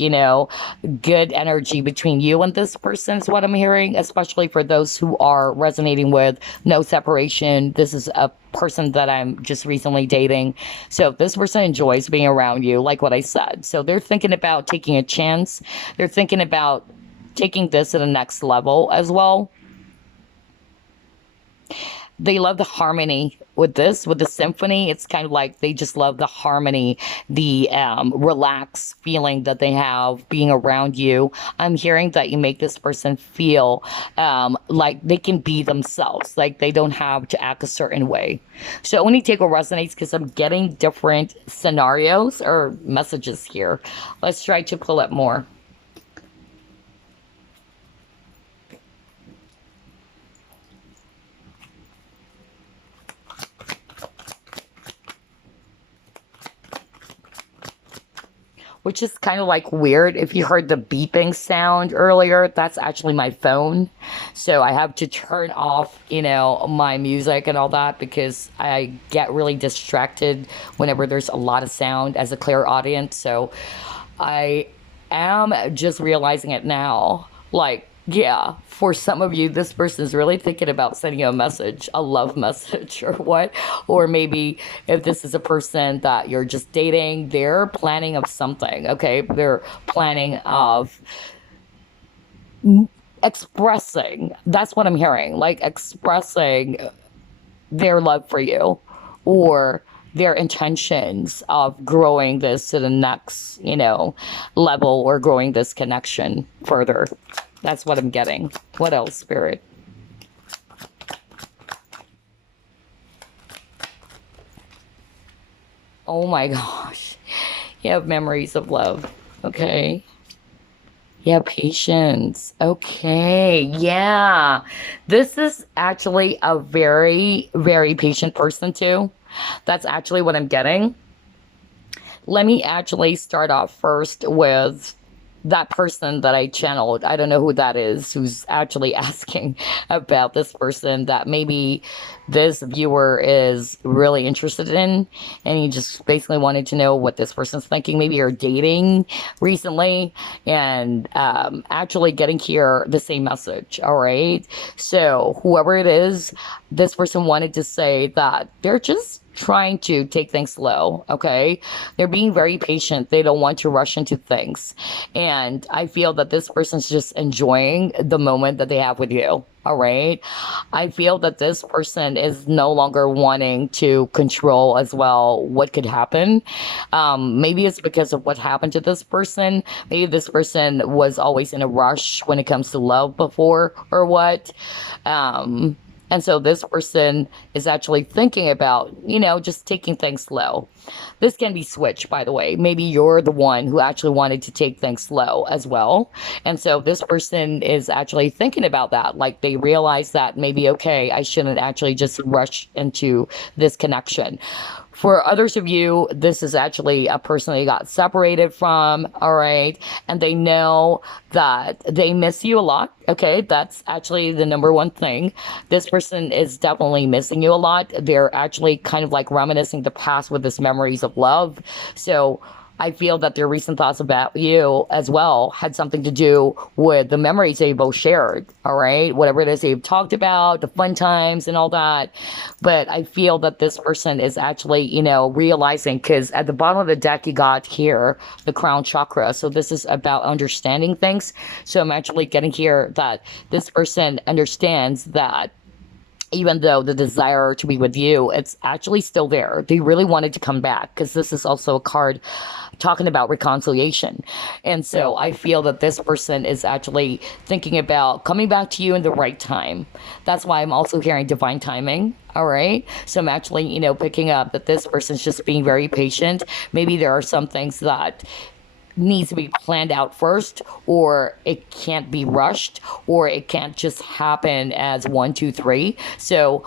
good energy between you and this person is what I'm hearing, especially for those who are resonating with no separation. This is a person that I'm just recently dating. So this person enjoys being around you, like what I said. So they're thinking about taking a chance. They're thinking about taking this to the next level as well. They love the harmony with this, with the symphony. It's kind of like they just love the harmony, the relaxed feeling that they have being around you. I'm hearing that you make this person feel like they can be themselves, like they don't have to act a certain way. So when you take what resonates, because I'm getting different scenarios or messages here. Let's try to pull up more. Which is kind of like weird. If you heard the beeping sound earlier, that's actually my phone. So I have to turn off, my music and all that because I get really distracted whenever there's a lot of sound as a clear audience. So I am just realizing it now. Like, yeah, for some of you, this person is really thinking about sending you a message, a love message or what. Or maybe if this is a person that you're just dating, they're planning of something, okay? They're planning of expressing. That's what I'm hearing, like expressing their love for you or their intentions of growing this to the next, level or growing this connection further. That's what I'm getting. What else, Spirit? Oh my gosh. You have memories of love. Okay. Yeah, patience. Okay. Yeah. This is actually a very, very patient person too. That's actually what I'm getting. Let me actually start off first with that person that I channeled. I don't know who that is, who's actually asking about this person that maybe this viewer is really interested in, and he just basically wanted to know what this person's thinking. Maybe you're dating recently and actually getting here the same message. All right. So whoever it is, this person wanted to say that they're just trying to take things slow, okay? They're being very patient. They don't want to rush into things. And I feel that this person's just enjoying the moment that they have with you, all right? I feel that this person is no longer wanting to control as well what could happen. Maybe it's because of what happened to this person. Maybe this person was always in a rush when it comes to love before or what. And so this person is actually thinking about, just taking things slow. This can be switched, by the way. Maybe you're the one who actually wanted to take things slow as well. And so this person is actually thinking about that. Like they realize that maybe, okay, I shouldn't actually just rush into this connection. For others of you, this is actually a person they got separated from, all right? And they know that they miss you a lot, okay? That's actually the number one thing. This person is definitely missing you a lot. They're actually kind of like reminiscing the past with this memories of love. So I feel that their recent thoughts about you as well had something to do with the memories they both shared, all right? Whatever it is they've talked about, the fun times and all that. But I feel that this person is actually, realizing, because at the bottom of the deck, you got here, the crown chakra. So this is about understanding things. So I'm actually getting here that this person understands that even though the desire to be with you, it's actually still there. They really wanted to come back, because this is also a card talking about reconciliation. And so I feel that this person is actually thinking about coming back to you in the right time. That's why I'm also hearing divine timing. All right. So I'm actually, picking up that this person's just being very patient. Maybe there are some things that needs to be planned out first, or it can't be rushed, or it can't just happen as 1, 2, 3. So,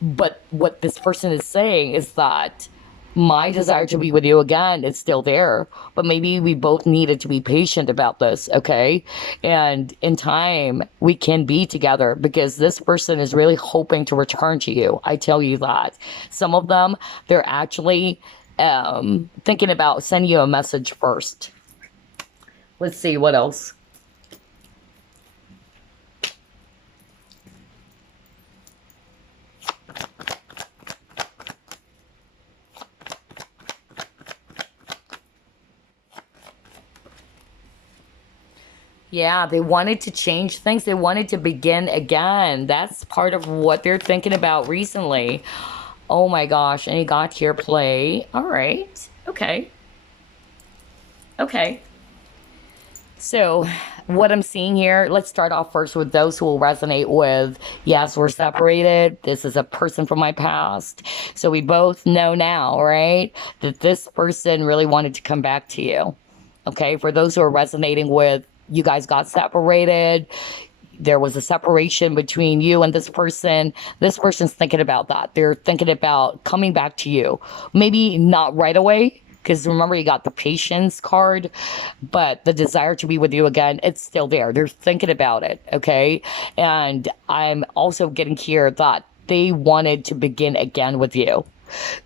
but what this person is saying is that my desire to be with you again is still there, but maybe we both needed to be patient about this, okay? And in time, we can be together, because this person is really hoping to return to you. I tell you that. Some of them, they're actually thinking about sending you a message first. Let's see what else. Yeah, they wanted to change things. They wanted to begin again. That's part of what they're thinking about recently. Oh my gosh. And you got here play. All right. Okay. Okay. So, what I'm seeing here, let's start off first with those who will resonate with, yes, we're separated. This is a person from my past. So, we both know now, right, that this person really wanted to come back to you. Okay. For those who are resonating with, you guys got separated. There was a separation between you and this person. This person's thinking about that. They're thinking about coming back to you. Maybe not right away, because remember, you got the patience card, but the desire to be with you again, it's still there. They're thinking about it, okay? And I'm also getting here that they wanted to begin again with you,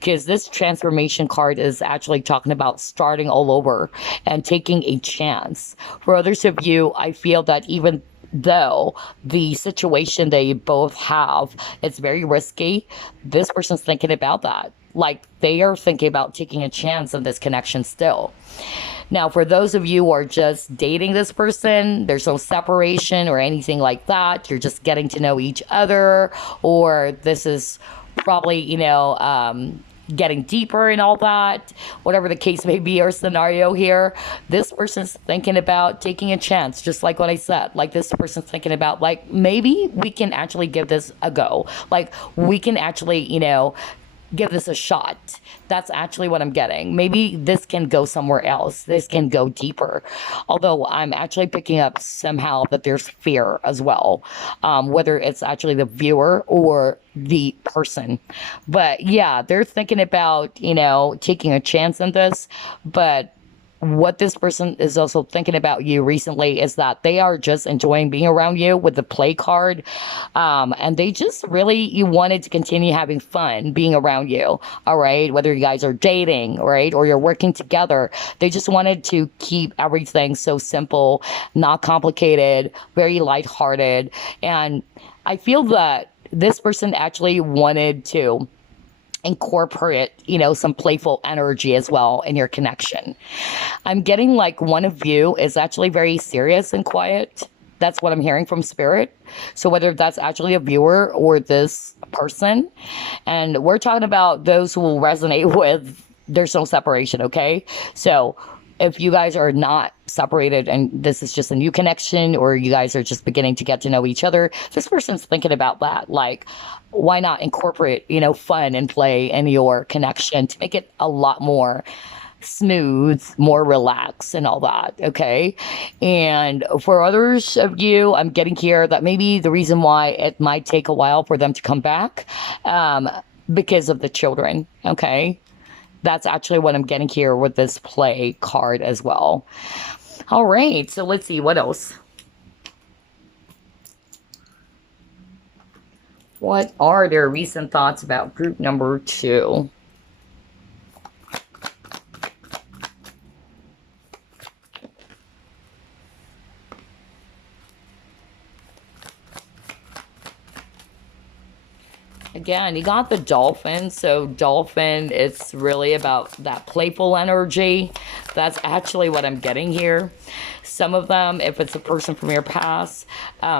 because this transformation card is actually talking about starting all over and taking a chance. For others of you, I feel that even though the situation they both have, it's very risky, this person's thinking about that. Like, they are thinking about taking a chance on this connection still. Now, for those of you who are just dating this person, there's no separation or anything like that. You're just getting to know each other, or this is probably, getting deeper and all that, whatever the case may be or scenario here, this person's thinking about taking a chance, just like what I said. Like, this person's thinking about, like, maybe we can actually give this a go. Like, we can actually, give this a shot. That's actually what I'm getting. Maybe this can go somewhere else. This can go deeper. Although I'm actually picking up somehow that there's fear as well, whether it's actually the viewer or the person. But yeah, they're thinking about, taking a chance on this. But what this person is also thinking about you recently is that they are just enjoying being around you with the play card. And they just really, you wanted to continue having fun being around you. All right. Whether you guys are dating, right, or you're working together, they just wanted to keep everything so simple, not complicated, very lighthearted. And I feel that this person actually wanted to incorporate, some playful energy as well in your connection. I'm getting like one of you is actually very serious and quiet. That's what I'm hearing from spirit. So whether that's actually a viewer or this person, and we're talking about those who will resonate with, there's no separation, okay? So if you guys are not separated and this is just a new connection, or you guys are just beginning to get to know each other, this person's thinking about that. Like, why not incorporate, fun and play in your connection to make it a lot more smooth, more relaxed, and all that. Okay. And for others of you, I'm getting here that maybe the reason why it might take a while for them to come back, because of the children. Okay. That's actually what I'm getting here with this play card as well. All right. So let's see what else. What are their recent thoughts about group number 2? Again, you got the dolphin. So dolphin, it's really about that playful energy. That's actually what I'm getting here. Some of them, if it's a person from your past,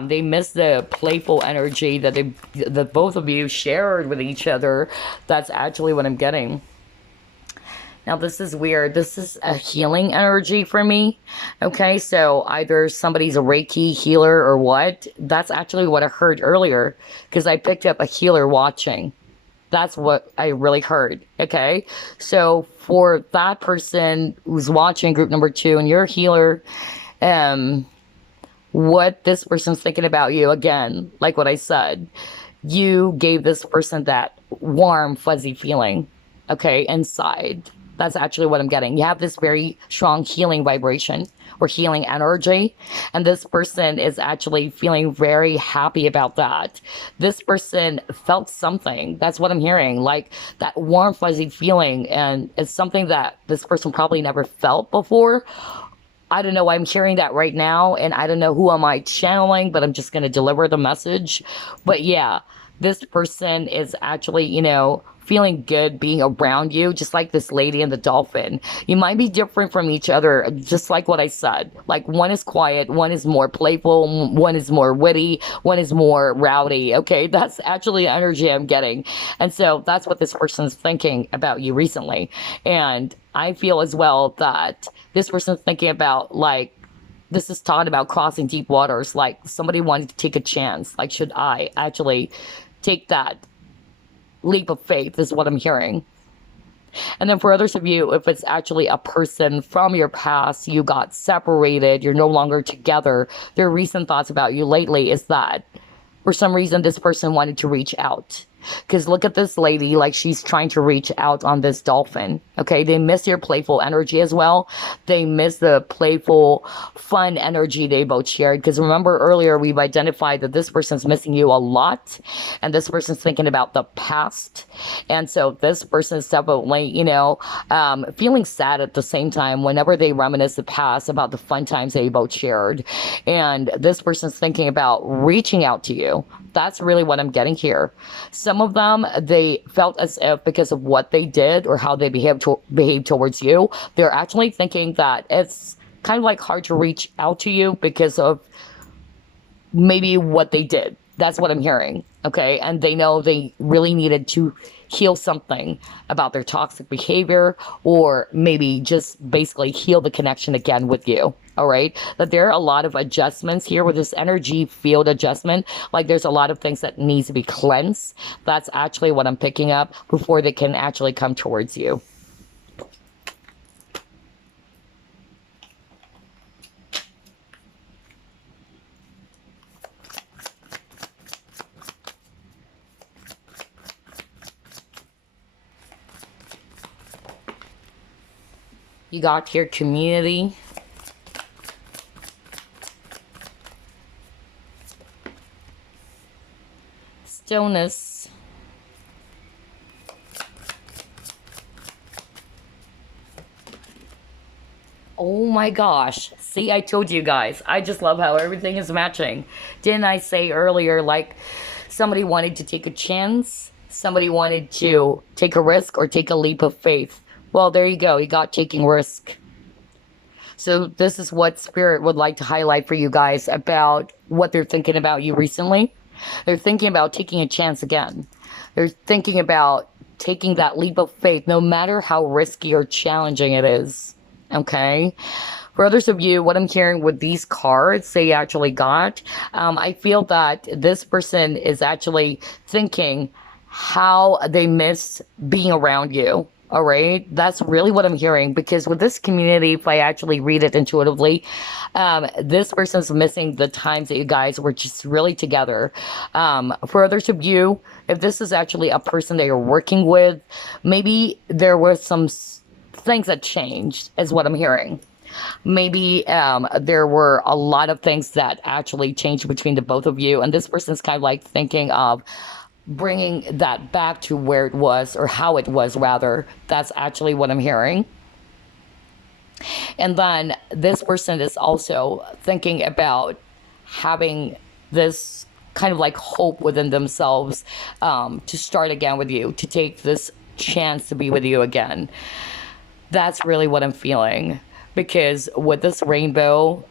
they miss the playful energy that both of you shared with each other. That's actually what I'm getting. Now, this is weird. This is a healing energy for me. Okay, so either somebody's a Reiki healer or what. That's actually what I heard earlier, because I picked up a healer watching. That's what I really heard. Okay, so for that person who's watching group number 2 and you're a healer, what this person's thinking about you, again, like what I said, you gave this person that warm, fuzzy feeling, okay, inside. That's actually what I'm getting. You have this very strong healing vibration or healing energy, and this person is actually feeling very happy about that. This person felt something. That's what I'm hearing, like that warm, fuzzy feeling, and it's something that this person probably never felt before. I don't know. I'm hearing that right now, and I don't know who am I channeling, but I'm just going to deliver the message. But yeah, this person is actually, feeling good being around you, just like this lady and the dolphin. You might be different from each other, just like what I said. Like, one is quiet, one is more playful, one is more witty, one is more rowdy. Okay, that's actually the energy I'm getting. And so that's what this person's thinking about you recently. And I feel as well that this person's thinking about, like, this is taught about crossing deep waters, like somebody wanted to take a chance. Like, should I actually take that leap of faith, is what I'm hearing. And then for others of you, if it's actually a person from your past, you got separated, you're no longer together, their recent thoughts about you lately is that for some reason this person wanted to reach out. Because look at this lady, like she's trying to reach out on this dolphin. Okay, they miss your playful energy as well. They miss the playful, fun energy they both shared. Because remember earlier, we've identified that this person's missing you a lot. And this person's thinking about the past. And so this person is definitely, feeling sad at the same time whenever they reminisce the past about the fun times they both shared. And this person's thinking about reaching out to you. That's really what I'm getting here. Some of them, they felt as if because of what they did or how they behaved towards you, they're actually thinking that it's kind of like hard to reach out to you because of maybe what they did. That's what I'm hearing. Okay. And they know they really needed to heal something about their toxic behavior, or maybe just basically heal the connection again with you. All right. That there are a lot of adjustments here with this energy field adjustment. Like, there's a lot of things that needs to be cleansed. That's actually what I'm picking up before they can actually come towards you. You got here community. Stillness. Oh my gosh. See, I told you guys. I just love how everything is matching. Didn't I say earlier, like, somebody wanted to take a chance? Somebody wanted to take a risk or take a leap of faith. Well, there you go. You got taking risk. So this is what Spirit would like to highlight for you guys about what they're thinking about you recently. They're thinking about taking a chance again. They're thinking about taking that leap of faith, no matter how risky or challenging it is. Okay. For others of you, what I'm hearing with these cards they actually got, I feel that this person is actually thinking how they miss being around you. All right. That's really what I'm hearing because with this community, if I actually read it intuitively, this person's missing the times that you guys were just really together. For others of you, if this is actually a person that you're working with, maybe there were some things that changed, is what I'm hearing. Maybe there were a lot of things that actually changed between the both of you, and this person's kind of like thinking of bringing that back to where it was or how it was rather. That's actually what I'm hearing. And then this person is also thinking about having this kind of like hope within themselves to start again with you, to take this chance to be with you again. That's really what I'm feeling. Because with this rainbow,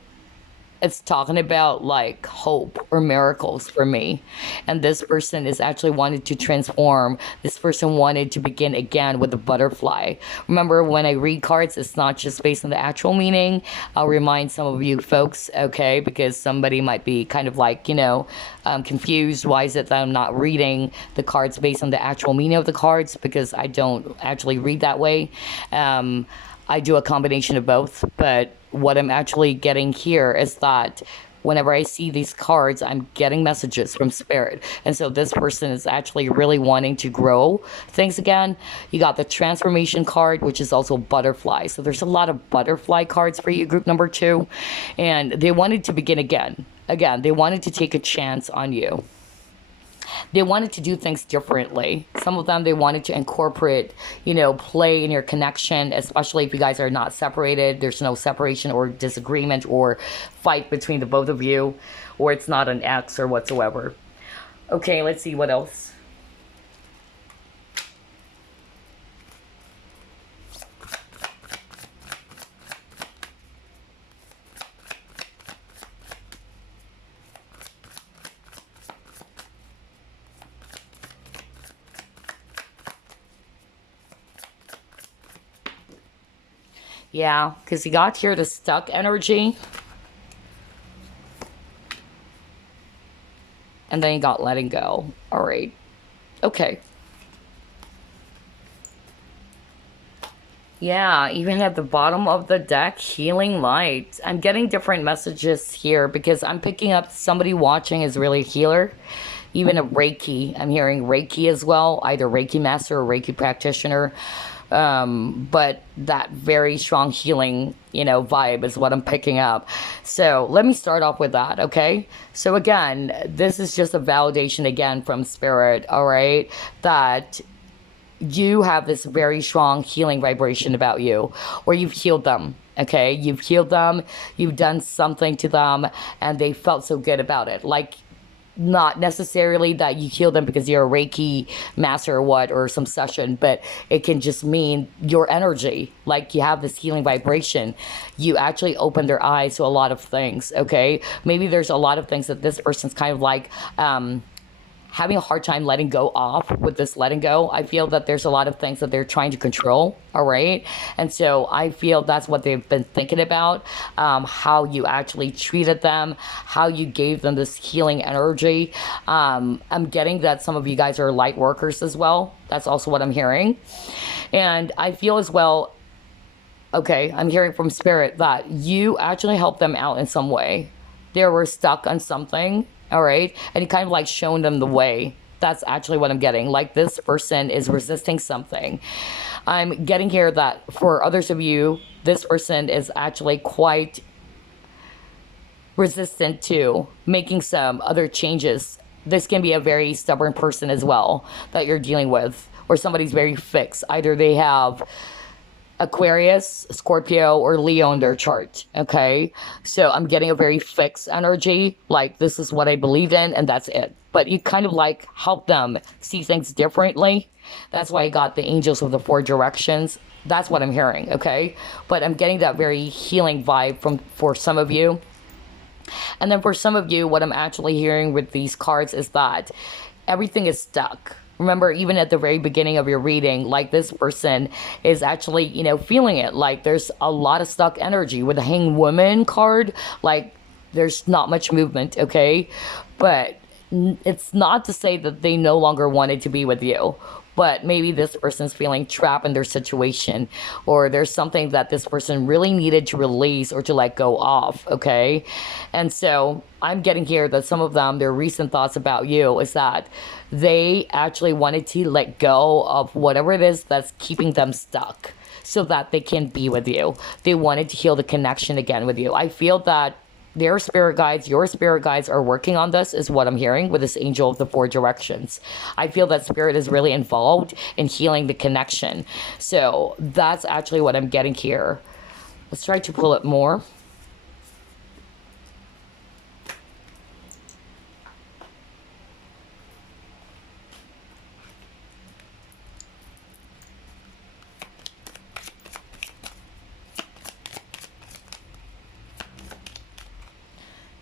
it's talking about like hope or miracles for me. And this person is actually wanted to transform. This person wanted to begin again with the butterfly. Remember, when I read cards, it's not just based on the actual meaning. I'll remind some of you folks, okay, because somebody might be kind of like, confused. Why is it that I'm not reading the cards based on the actual meaning of the cards? Because I don't actually read that way. I do a combination of both, but what I'm actually getting here is that whenever I see these cards, I'm getting messages from spirit. And so this person is actually really wanting to grow things again. You got the transformation card, which is also butterfly. So there's a lot of butterfly cards for you, group number 2. And they wanted to begin again. Again, they wanted to take a chance on you. They wanted to do things differently. Some of them, they wanted to incorporate, play in your connection, especially if you guys are not separated. There's no separation or disagreement or fight between the both of you, or it's not an ex or whatsoever. Okay, let's see what else. Yeah, because you got here the stuck energy. And then you got letting go. All right. Okay. Yeah, even at the bottom of the deck, healing light. I'm getting different messages here because I'm picking up somebody watching is really a healer. Even a Reiki. I'm hearing Reiki as well, either Reiki master or Reiki practitioner. But that very strong healing, vibe is what I'm picking up. So let me start off with that, okay? So again, this is just a validation again from spirit, all right? That you have this very strong healing vibration about you, or you've healed them, okay? You've healed them, you've done something to them, and they felt so good about it. Like, not necessarily that you heal them because you're a Reiki master or some session, but it can just mean your energy. Like you have this healing vibration. You actually open their eyes to a lot of things, okay? Maybe there's a lot of things that this person's kind of like, having a hard time letting go off with this letting go. I feel that there's a lot of things that they're trying to control, all right? And so I feel that's what they've been thinking about, how you actually treated them, how you gave them this healing energy. I'm getting that some of you guys are light workers as well. That's also what I'm hearing. And I feel as well, okay, I'm hearing from spirit that you actually helped them out in some way. They were stuck on something, all right? And you kind of like shown them the way. That's actually what I'm getting. Like this person is resisting something. I'm getting here that for others of you, this person is actually quite resistant to making some other changes. This can be a very stubborn person as well that you're dealing with, or somebody's very fixed. Either they have Aquarius, Scorpio, or Leo in their chart, okay? So I'm getting a very fixed energy, like this is what I believe in and that's it. But you kind of like help them see things differently. That's why I got the angels of the 4 directions. That's what I'm hearing, okay? But I'm getting that very healing vibe for some of you. And then for some of you, what I'm actually hearing with these cards is that everything is stuck. Remember, even at the very beginning of your reading, like this person is actually, feeling it. Like there's a lot of stuck energy with the Hanged Woman card. Like there's not much movement, okay? But it's not to say that they no longer wanted to be with you. But maybe this person's feeling trapped in their situation, or there's something that this person really needed to release or to let go of, okay? And so I'm getting here that some of them, their recent thoughts about you is that they actually wanted to let go of whatever it is that's keeping them stuck so that they can be with you. They wanted to heal the connection again with you. I feel that their spirit guides, your spirit guides are working on this, is what I'm hearing with this angel of the four directions. I feel that spirit is really involved in healing the connection. So that's actually what I'm getting here. Let's try to pull it more.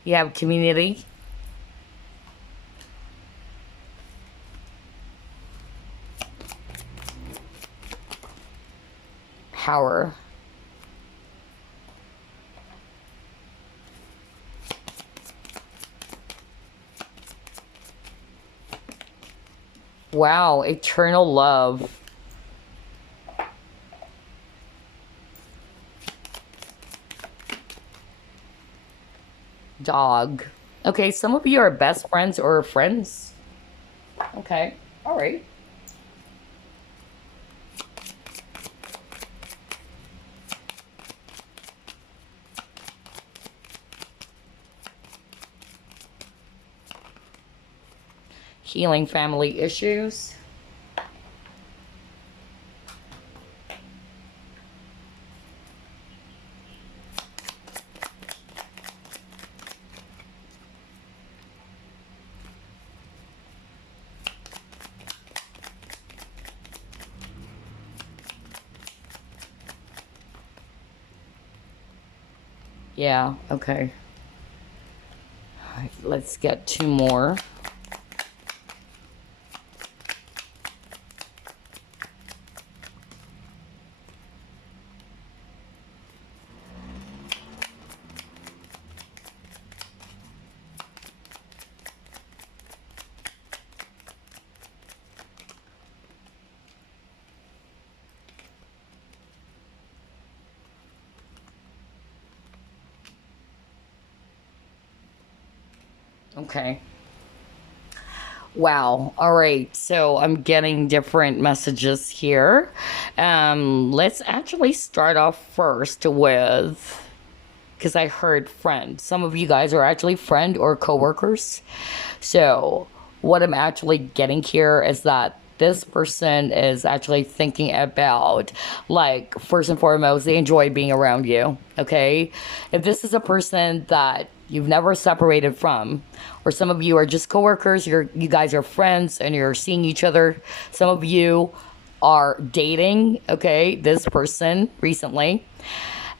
You have community. Power. Wow, eternal love. Dog. Okay, some of you are best friends or friends. Okay, all right. Healing family issues. Yeah, okay. All right, let's get two more. Okay. Wow. All right. So I'm getting different messages here. Let's actually start off first with, because I heard friend. Some of you guys are actually friend or coworkers. So what I'm actually getting here is that this person is actually thinking about, like, first and foremost, they enjoy being around you. Okay. If this is a person that you've never separated from, or some of you are just coworkers, you guys are friends and you're seeing each other. Some of you are dating, okay, this person recently.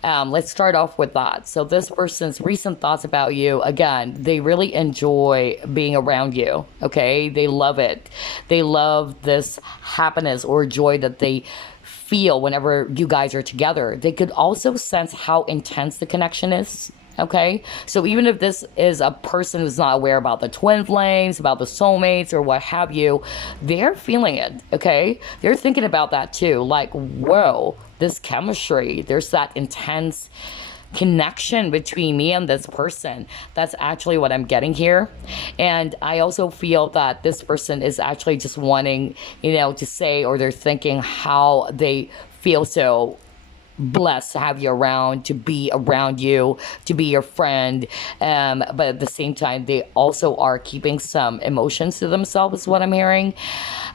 Let's start off with that. So this person's recent thoughts about you, again, they really enjoy being around you, okay? They love it. They love this happiness or joy that they feel whenever you guys are together. They could also sense how intense the connection is. Okay, so even if this is a person who's not aware about the twin flames, about the soulmates, or what have you, they're feeling it. Okay, they're thinking about that too. Like, whoa, this chemistry, there's that intense connection between me and this person. That's actually what I'm getting here. And I also feel that this person is actually just wanting, to say, or they're thinking how they feel so blessed to have you around, to be around you, to be your friend. But at the same time, they also are keeping some emotions to themselves, is what I'm hearing.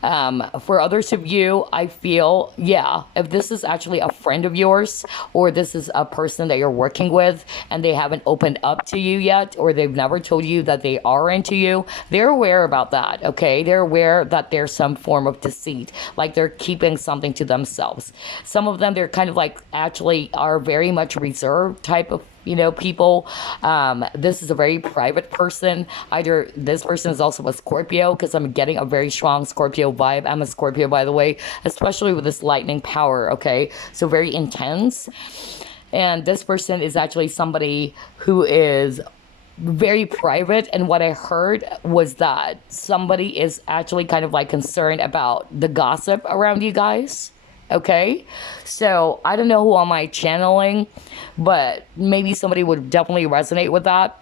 For others of you, I feel, yeah, if this is actually a friend of yours, or this is a person that you're working with and they haven't opened up to you yet, or they've never told you that they are into you, they're aware about that, okay? They're aware that there's some form of deceit, like they're keeping something to themselves. Some of them, they're kind of like actually are very much reserved type of people. This is a very private person. Either this person is also a Scorpio, because I'm getting a very strong Scorpio vibe. I'm a Scorpio, by the way, especially with this lightning power, okay? So very intense. And this person is actually somebody who is very private, and what I heard was that somebody is actually kind of like concerned about the gossip around you guys. Okay, so I don't know who am I channeling, but maybe somebody would definitely resonate with that.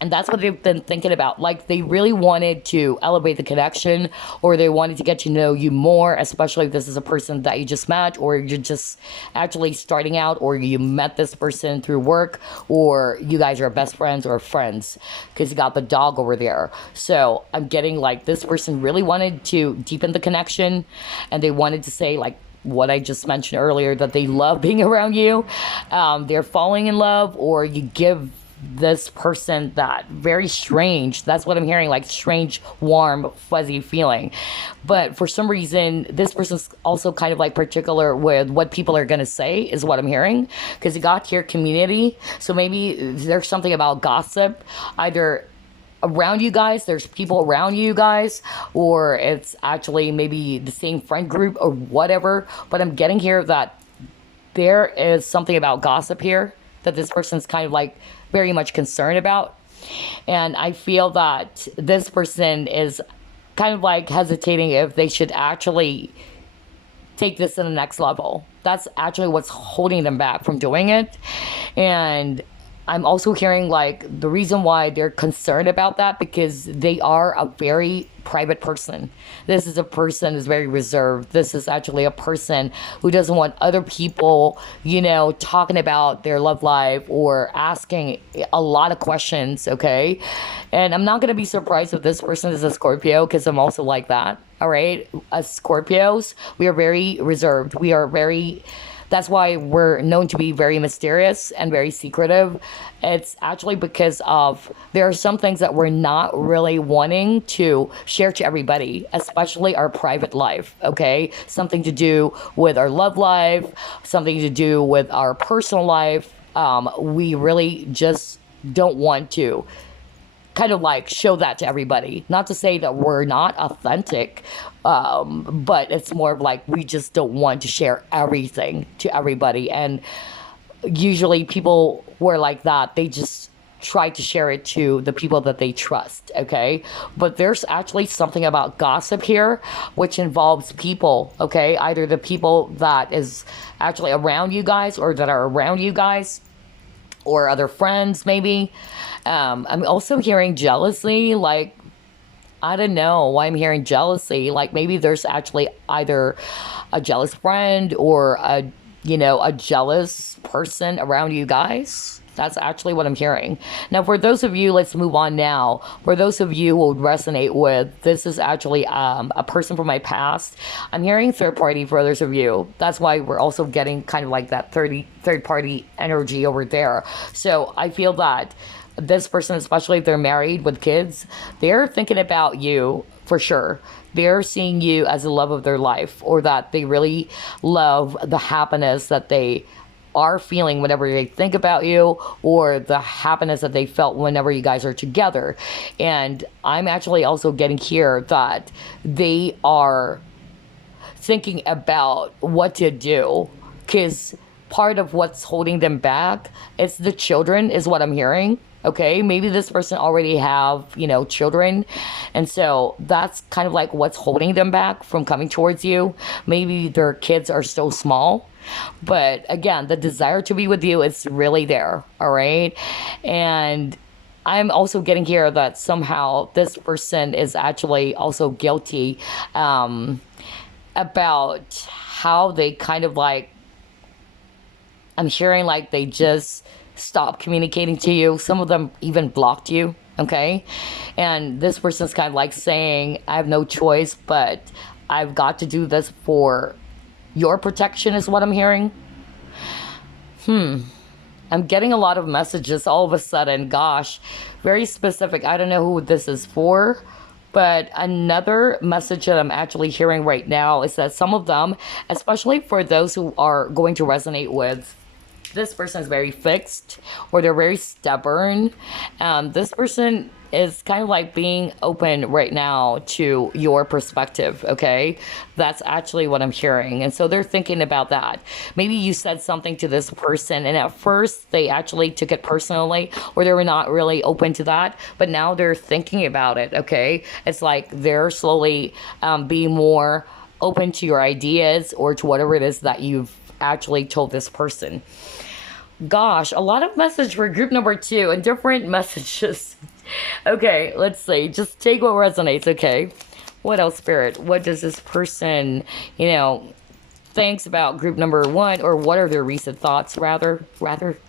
And that's what they've been thinking about. Like, they really wanted to elevate the connection, or they wanted to get to know you more, especially if this is a person that you just met, or you're just actually starting out, or you met this person through work, or you guys are best friends or friends, because you got the dog over there. So I'm getting like this person really wanted to deepen the connection, and they wanted to say like what I just mentioned earlier, that they love being around you. They're falling in love, or you give this person that very strange, that's what I'm hearing, like strange, warm, fuzzy feeling. But for some reason, this person's also kind of like particular with what people are going to say, is what I'm hearing, because you got here community. So maybe there's something about gossip, either around you guys, there's people around you guys, or it's actually maybe the same friend group or whatever. But I'm getting here that there is something about gossip here that this person's kind of like very much concerned about. And I feel that this person is kind of like hesitating if they should actually take this to the next level. That's actually what's holding them back from doing it. And I'm also hearing like the reason why they're concerned about that, because they are a very private person. This is a person who's very reserved. This is actually a person who doesn't want other people, talking about their love life or asking a lot of questions, okay? And I'm not going to be surprised if this person is a Scorpio, because I'm also like that, all right? As Scorpios, we are very reserved. That's why we're known to be very mysterious and very secretive. It's actually because there are some things that we're not really wanting to share to everybody, especially our private life, okay? Something to do with our love life, something to do with our personal life. We really just don't want to kind of like show that to everybody. Not to say that we're not authentic, but it's more of like we just don't want to share everything to everybody. And usually people who are like that, they just try to share it to the people that they trust, okay? But there's actually something about gossip here, which involves people, okay? Either the people that is actually around you guys, or that are around you guys, or other friends maybe. I'm also hearing jealousy, like, I don't know why I'm hearing jealousy. Like maybe there's actually either a jealous friend or a jealous person around you guys. That's actually what I'm hearing. Now, for those of you, let's move on now. For those of you who would resonate with, this is actually a person from my past. I'm hearing third party for others of you. That's why we're also getting kind of like that third party energy over there. So I feel that this person, especially if they're married with kids, they're thinking about you for sure. They're seeing you as the love of their life, or that they really love the happiness that they are feeling whenever they think about you, or the happiness that they felt whenever you guys are together. And I'm actually also getting here that they are thinking about what to do, because part of what's holding them back, it's the children, is what I'm hearing. Okay, maybe this person already have, children. And so that's kind of like what's holding them back from coming towards you. Maybe their kids are still small. But again, the desire to be with you is really there. All right. And I'm also getting here that somehow this person is actually also guilty about how they kind of like, I'm hearing like they just stopped communicating to you. Some of them even blocked you, okay? And this person's kind of like saying, I have no choice, but I've got to do this for your protection, is what I'm hearing. I'm getting a lot of messages all of a sudden. Gosh, very specific. I don't know who this is for. But another message that I'm actually hearing right now is that some of them, especially for those who are going to resonate with This person is very fixed, or they're very stubborn. This person is kind of like being open right now to your perspective, okay? That's actually what I'm hearing. And so they're thinking about that. Maybe you said something to this person, and at first they actually took it personally, or they were not really open to that, but now they're thinking about it, okay? It's like they're slowly being more open to your ideas or to whatever it is that you've actually told this person. Gosh, a lot of message for group number 2 and different messages. Okay, let's see. Just take what resonates, okay? What else, Spirit? What does this person, thinks about group number 1, or what are their recent thoughts, rather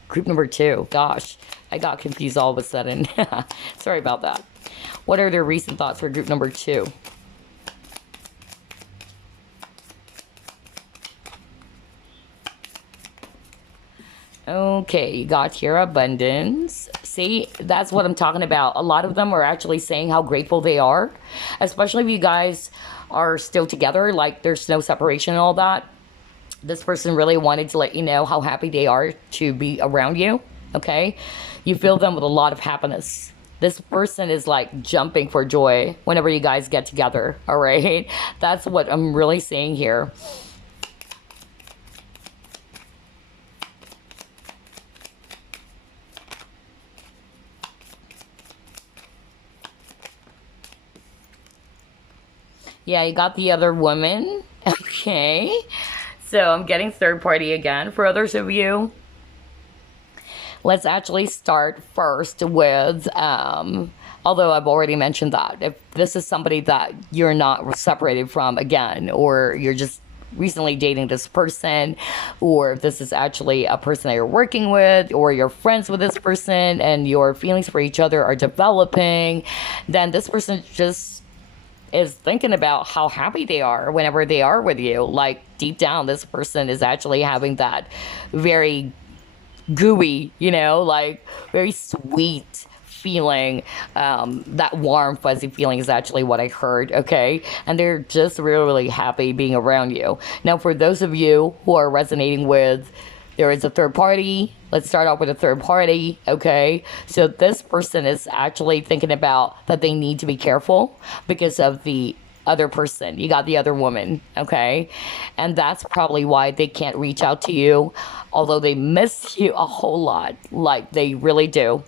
group number 2? Gosh, I got confused all of a sudden. Sorry about that. What are their recent thoughts for group number 2? Okay, you got here abundance. See, that's what I'm talking about. A lot of them are actually saying how grateful they are, especially if you guys are still together, like there's no separation and all that. This person really wanted to let you know how happy they are to be around you, okay? You fill them with a lot of happiness. This person is like jumping for joy whenever you guys get together, all right? That's what I'm really seeing here. Yeah, you got the other woman. Okay. So I'm getting third party again for others of you. Let's actually start first with, although I've already mentioned that, if this is somebody that you're not separated from again, or you're just recently dating this person, or if this is actually a person that you're working with, or you're friends with this person and your feelings for each other are developing, then this person just is thinking about how happy they are whenever they are with you. Like deep down, this person is actually having that very gooey, like very sweet feeling. That warm, fuzzy feeling is actually what I heard, okay? And they're just really, really happy being around you. Now, for those of you who are resonating with, there is a third party. Let's start off with a third party, okay? So this person is actually thinking about that they need to be careful because of the other person. You got the other woman, okay? And that's probably why they can't reach out to you, although they miss you a whole lot, like they really do.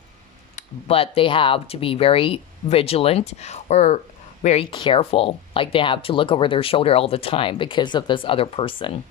But they have to be very vigilant or very careful. Like they have to look over their shoulder all the time because of this other person.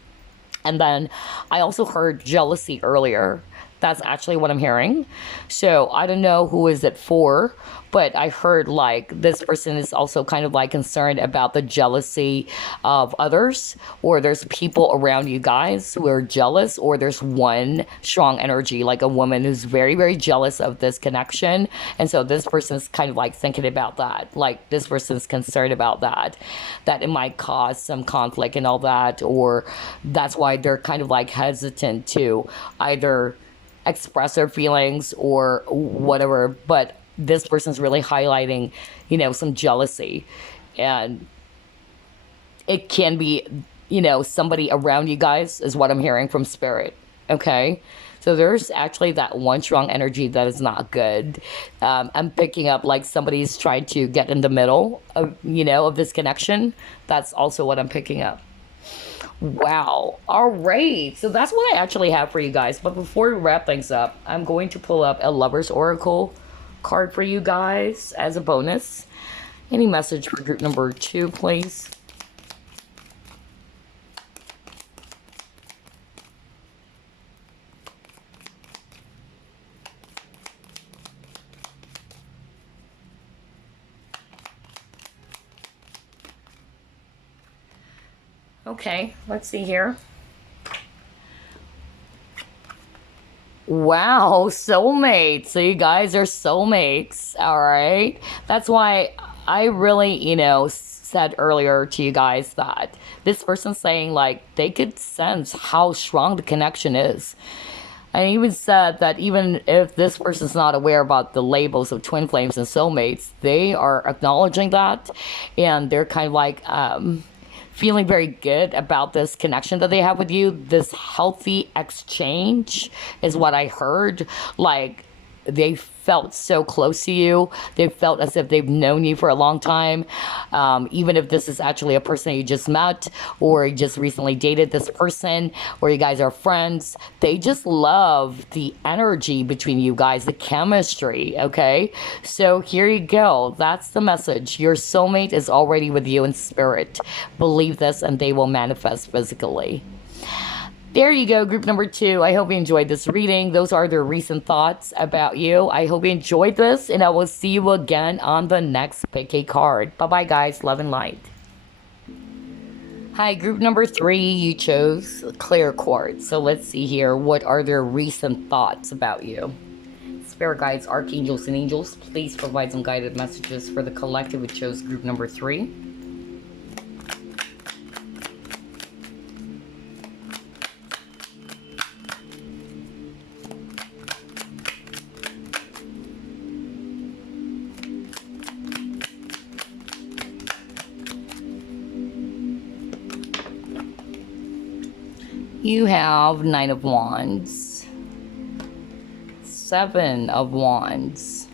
And then I also heard jealousy earlier. That's actually what I'm hearing. So I don't know who is it for, but I heard like this person is also kind of like concerned about the jealousy of others, or there's people around you guys who are jealous, or there's one strong energy, like a woman who's very, very jealous of this connection. And so this person's kind of like thinking about that. Like this person's concerned about that it might cause some conflict and all that, or that's why they're kind of like hesitant to either express their feelings or whatever. But this person's really highlighting, some jealousy. And it can be, somebody around you guys is what I'm hearing from Spirit. Okay. So there's actually that one strong energy that is not good. I'm picking up like somebody's trying to get in the middle of, of this connection. That's also what I'm picking up. Wow. All right. So that's what I actually have for you guys. But before we wrap things up, I'm going to pull up a Lover's Oracle card for you guys as a bonus. Any message for group number 2, please? Okay, let's see here. Wow, soulmates. So you guys are soulmates, all right? That's why I really, said earlier to you guys that this person's saying like they could sense how strong the connection is. I even said that even if this person's not aware about the labels of twin flames and soulmates, they are acknowledging that, and they're kind of like feeling very good about this connection that they have with you. This healthy exchange is what I heard. Like, they felt so close to you. They felt as if they've known you for a long time. Even if this is actually a person you just met, or you just recently dated this person, or you guys are friends, they just love the energy between you guys, the chemistry, okay? So here you go. That's the message. Your soulmate is already with you in spirit. Believe this and they will manifest physically. There you go, group number 2. I hope you enjoyed this reading. Those are the recent thoughts about you. I hope you enjoyed this, and I will see you again on the next pick a card. Bye-bye, guys. Love and light. Hi, group number 3. You chose clear quartz. So let's see here. What are their recent thoughts about you? Spirit guides, archangels, and angels, please provide some guided messages for the collective who chose group number 3. You have 9 of Wands, 7 of Wands,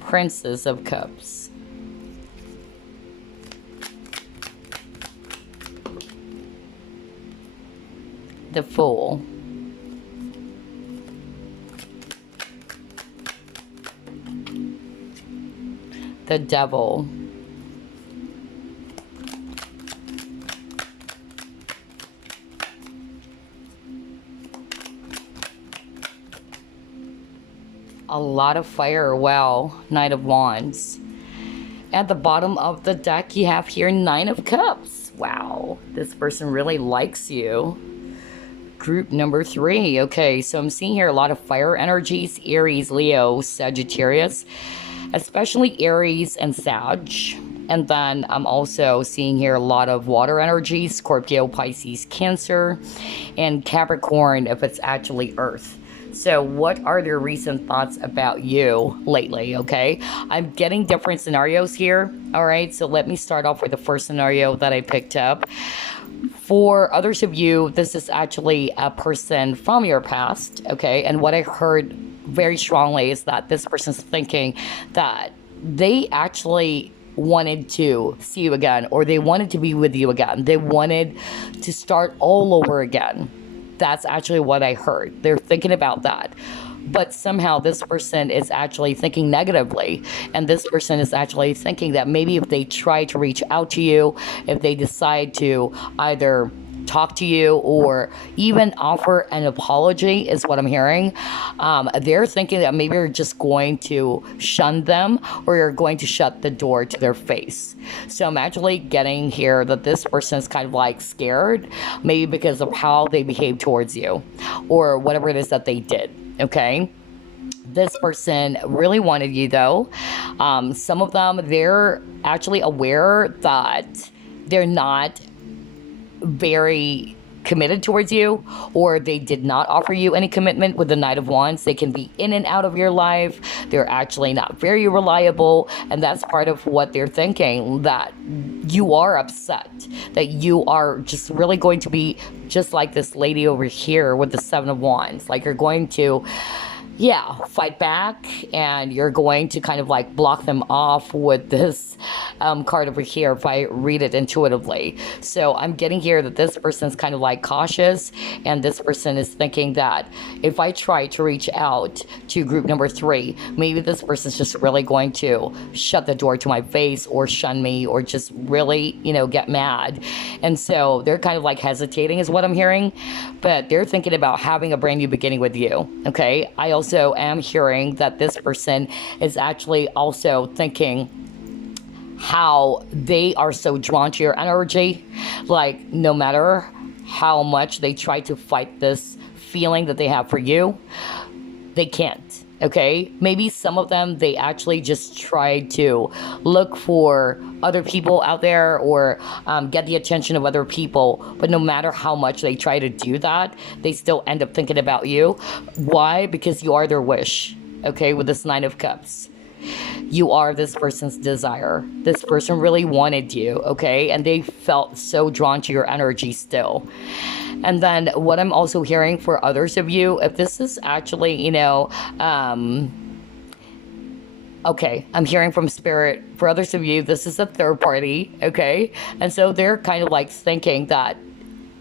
Princess of Cups, the Fool, the Devil, a lot of fire. Wow, Knight of Wands. At the bottom of the deck, you have here 9 of Cups. Wow, this person really likes you. Group number 3. Okay, so I'm seeing here a lot of fire energies. Aries, Leo, Sagittarius, especially Aries and Sag. And then I'm also seeing here a lot of water energy. Scorpio, Pisces, Cancer, and Capricorn if it's actually Earth. So what are their recent thoughts about you lately, okay? I'm getting different scenarios here, all right? So let me start off with the first scenario that I picked up. For others of you, this is actually a person from your past, okay? And what I heard very strongly is that this person's thinking that they actually wanted to see you again, or they wanted to be with you again. They wanted to start all over again. That's actually what I heard. They're thinking about that. But somehow this person is actually thinking negatively. And this person is actually thinking that maybe if they try to reach out to you, if they decide to either talk to you or even offer an apology, is what I'm hearing. They're thinking that maybe you're just going to shun them, or you're going to shut the door to their face. So I'm actually getting here that this person is kind of like scared, maybe because of how they behave towards you or whatever it is that they did. Okay. This person really wanted you though. Some of them, they're actually aware that they're not very committed towards you, or they did not offer you any commitment with the Knight of Wands. They can be in and out of your life. They're actually not very reliable, and that's part of what they're thinking, that you are upset, that you are just really going to be just like this lady over here with the 7 of Wands. Like, you're going to fight back, and you're going to kind of like block them off with this card over here if I read it intuitively. So I'm getting here that this person's kind of like cautious, and this person is thinking that if I try to reach out to group number 3, maybe this person's just really going to shut the door to my face, or shun me, or just really, get mad. And so they're kind of like hesitating is what I'm hearing, but they're thinking about having a brand new beginning with you. Okay. I also am hearing that this person is actually also thinking how they are so drawn to your energy. Like, no matter how much they try to fight this feeling that they have for you, they can't. Okay, maybe some of them, they actually just try to look for other people out there, or get the attention of other people. But no matter how much they try to do that, they still end up thinking about you. Why? Because you are their wish. Okay, with this 9 of Cups. you are this person's desire. This person really wanted you, okay? And they felt so drawn to your energy still. And then what I'm also hearing for others of you, if this is actually, okay, I'm hearing from spirit, for others of you, this is a third party, okay? And so they're kind of like thinking that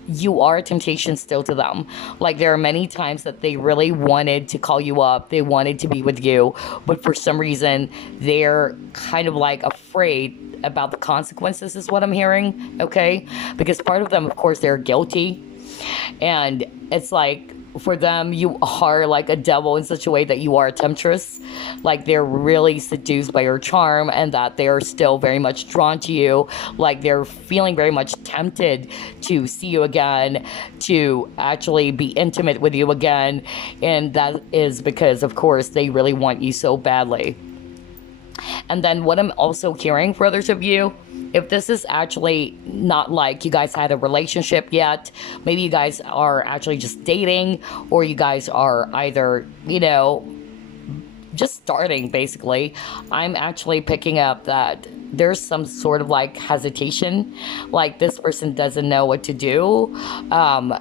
you are a temptation still to them. Like, there are many times that they really wanted to call you up, they wanted to be with you, but for some reason they're kind of like afraid about the consequences, is what I'm hearing, okay? Because part of them, of course, they're guilty, and it's like, for them, you are like a devil in such a way that you are a temptress. Like, they're really seduced by your charm, and that they are still very much drawn to you. Like, they're feeling very much tempted to see you again, to actually be intimate with you again. And that is because, of course, they really want you so badly. And then what I'm also hearing for others of you, if this is actually not like you guys had a relationship yet, maybe you guys are actually just dating, or you guys are either, just starting basically, I'm actually picking up that there's some sort of like hesitation, like this person doesn't know what to do.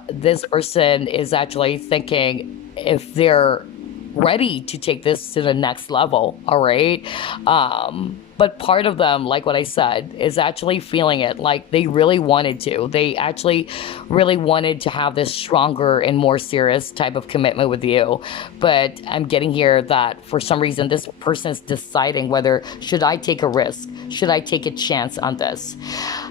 This person is actually thinking if they're ready to take this to the next level, all right? But part of them, like what I said, is actually feeling it. Like, they really wanted to. They actually really wanted to have this stronger and more serious type of commitment with you. But I'm getting here that for some reason, this person's deciding whether, should I take a risk? Should I take a chance on this?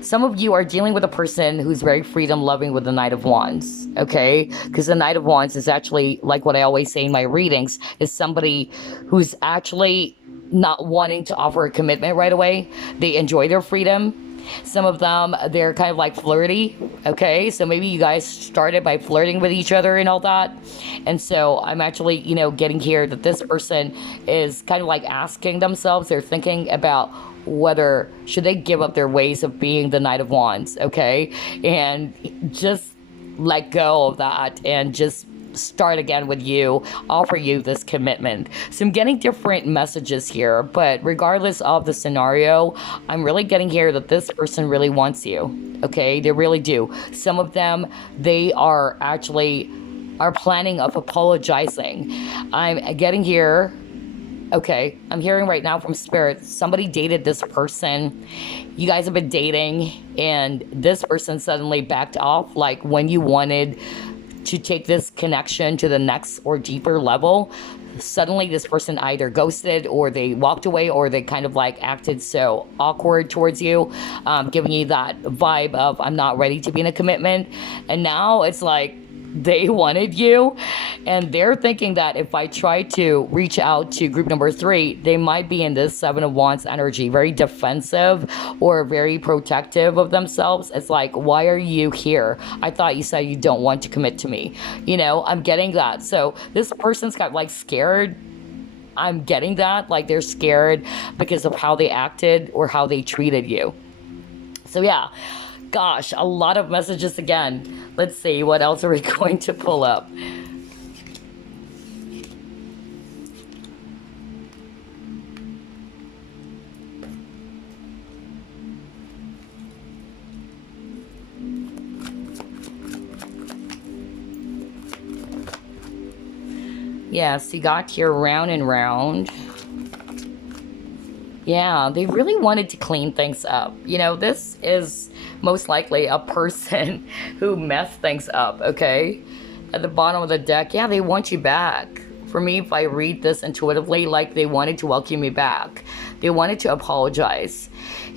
Some of you are dealing with a person who's very freedom-loving with the Knight of Wands, okay? Because the Knight of Wands is actually, like what I always say in my readings, is somebody who's actually not wanting to offer a commitment right away. They enjoy their freedom. Some of them, they're kind of like flirty, okay? So maybe you guys started by flirting with each other and all that. And so I'm actually, getting here that this person is kind of like asking themselves, they're thinking about whether should they give up their ways of being the Knight of Wands, okay? And just let go of that and just start again with you, offer you this commitment. So I'm getting different messages here, but regardless of the scenario, I'm really getting here that this person really wants you, okay? They really do. Some of them, they are planning of apologizing. I'm getting here, okay, I'm hearing right now from spirit, somebody dated this person, you guys have been dating, and this person suddenly backed off, like when you wanted to take this connection to the next or deeper level. Suddenly this person either ghosted, or they walked away, or they kind of like acted so awkward towards you, giving you that vibe of, I'm not ready to be in a commitment. And now it's like they wanted you, and they're thinking that if I try to reach out to group number 3, they might be in this 7 of Wands energy, very defensive or very protective of themselves. It's like, why are you here? I thought you said you don't want to commit to me. I'm getting that. So this person's got like scared. I'm getting that, like they're scared because of how they acted or how they treated you. So yeah, gosh, a lot of messages again. Let's see, what else are we going to pull up? Yes, you got here round and round. Yeah, they really wanted to clean things up. This is most likely a person who messed things up, okay? At the bottom of the deck, yeah, they want you back. For me, if I read this intuitively, like they wanted to welcome you back. They wanted to apologize.